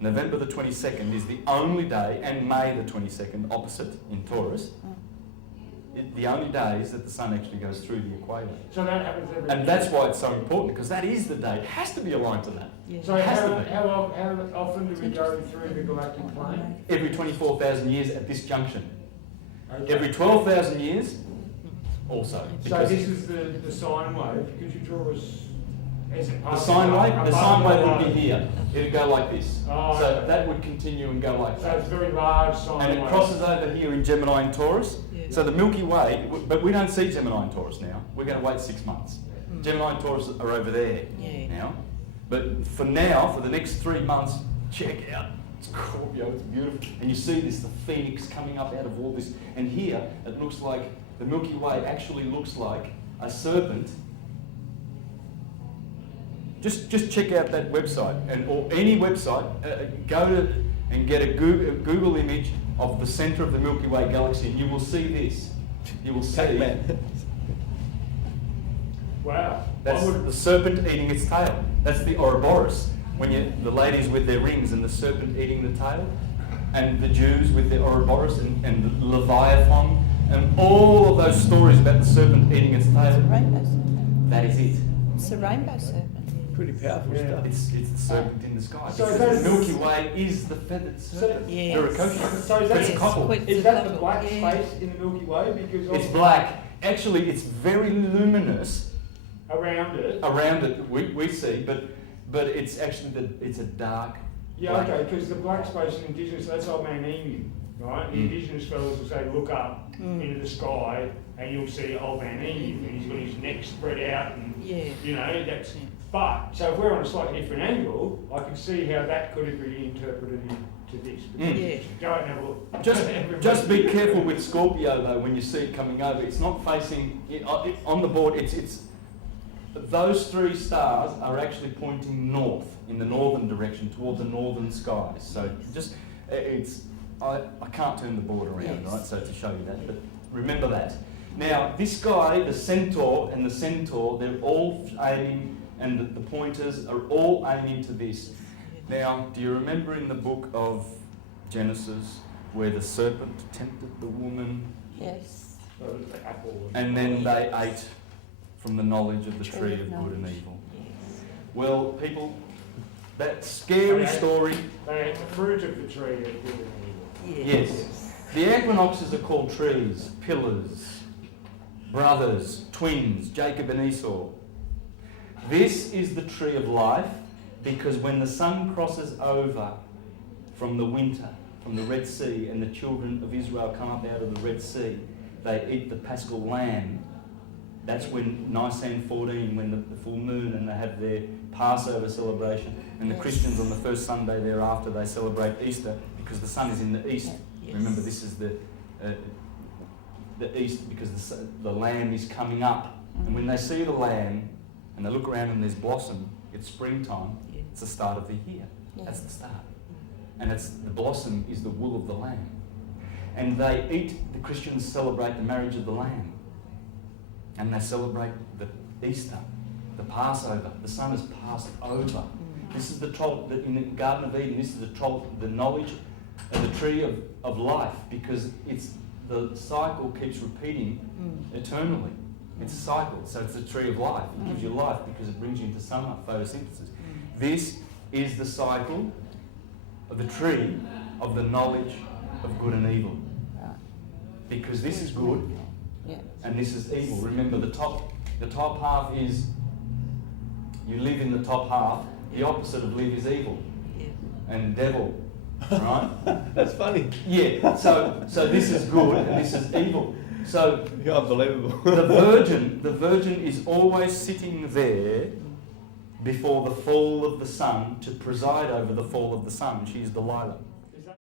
November the 22nd is the only day, and May the 22nd, opposite in Taurus, the only days that the sun actually goes through the equator. So that happens every year. And that's why it's so important, because that is the day. It has to be aligned to that. Yeah. So It has to be. how often do we go through the galactic plane? Every 24,000 years at this junction. Okay. Every 12,000 years also. So Because this is the sine wave. Could you draw us as it the passes sine wave above would be here. It would go like this. Oh, So okay. that would continue and go like So that. it's very large sine And it wave. crosses over here in Gemini and Taurus. Yeah. So the Milky Way, but we don't see Gemini and Taurus now. We're going to wait 6 months. Gemini and Taurus are over there Yeah. now. But for now, for the next 3 months, check out Scorpio, it's beautiful. And you see this, the phoenix coming up out of all this. And here, it looks like, the Milky Way actually looks like a serpent. Just check out that website, or any website, go to and get a Google image of the centre of the Milky Way galaxy, and you will see this. You will see Wow. that's the serpent eating its tail. That's the Ouroboros. When the ladies with their rings and the serpent eating the tail, and the Jews with their Ouroboros and the Leviathan, and all of those stories about the serpent eating its tail. Rainbow serpent. That is it. It's a rainbow serpent. Pretty powerful Yeah. stuff. It's the serpent in the sky. So Because that's- the Milky Way is the feathered serpent. Yes. Viracocha. So is that- Quetzalcoatl. Is that the black Yeah. space in the Milky Way? Because It's of- black. Actually, it's very luminous around it. around it. We see, but it's actually it's a dark. Yeah, black. okay, because the black space in Indigenous, that's old man Emu, right? The Indigenous fellas will say, look up into the sky and you'll see old man Emu, and he's got his neck spread out, and Yeah. you know, that's. But, so if we're on a slightly different angle, I can see how that could be interpreted into this. Yeah. Go out and have a look. Just be careful with Scorpio though when you see it coming over. It's not facing on the board. It's those three stars are actually pointing north in the northern direction toward the northern skies. So just I can't turn the board around, Yes. right? So to show you that, but remember that. Now this guy, the centaur and the centaur, they're all aiming, and the pointers are all aiming to this. Now, do you remember in the book of Genesis where the serpent tempted the woman Yes. and then they ate from the knowledge of the tree of good and knowledge. evil? Yes. Well, people, that scary Okay. story, They ate the fruit of the tree of good and evil. yes. The equinoxes are called trees, pillars, brothers, twins, Jacob and Esau. This is the tree of life, because when the sun crosses over from the winter, from the Red Sea, and the children of Israel come up out of the Red Sea, they eat the paschal lamb. That's when Nisan 14, when the full moon, and they have their Passover celebration. And the Yes. Christians on the first Sunday thereafter, they celebrate Easter because the sun is in the east. Yes. Remember, this is the east because the lamb is coming up. And when they see the lamb and they look around and there's blossom, it's springtime. Yeah. It's the start of the year. Yeah. That's the start. And the blossom is the wool of the lamb. And the Christians celebrate the marriage of the lamb. And they celebrate the Easter, the Passover. The sun has passed over. This is in the Garden of Eden, this is the knowledge of the tree of life, because the cycle keeps repeating eternally. It's a cycle, so it's the tree of life. It gives you life because it brings you into summer, photosynthesis. This is the cycle of the tree of the knowledge of good and evil. Right. Because this is good Yeah. and this is evil. Remember, the top half is, you live in the top half. The opposite of live is evil Yeah. and devil, right? That's funny. Yeah. So this is good and this is evil. So Yeah, unbelievable. the virgin is always sitting there before the fall of the sun to preside over the fall of the sun. She is Delilah.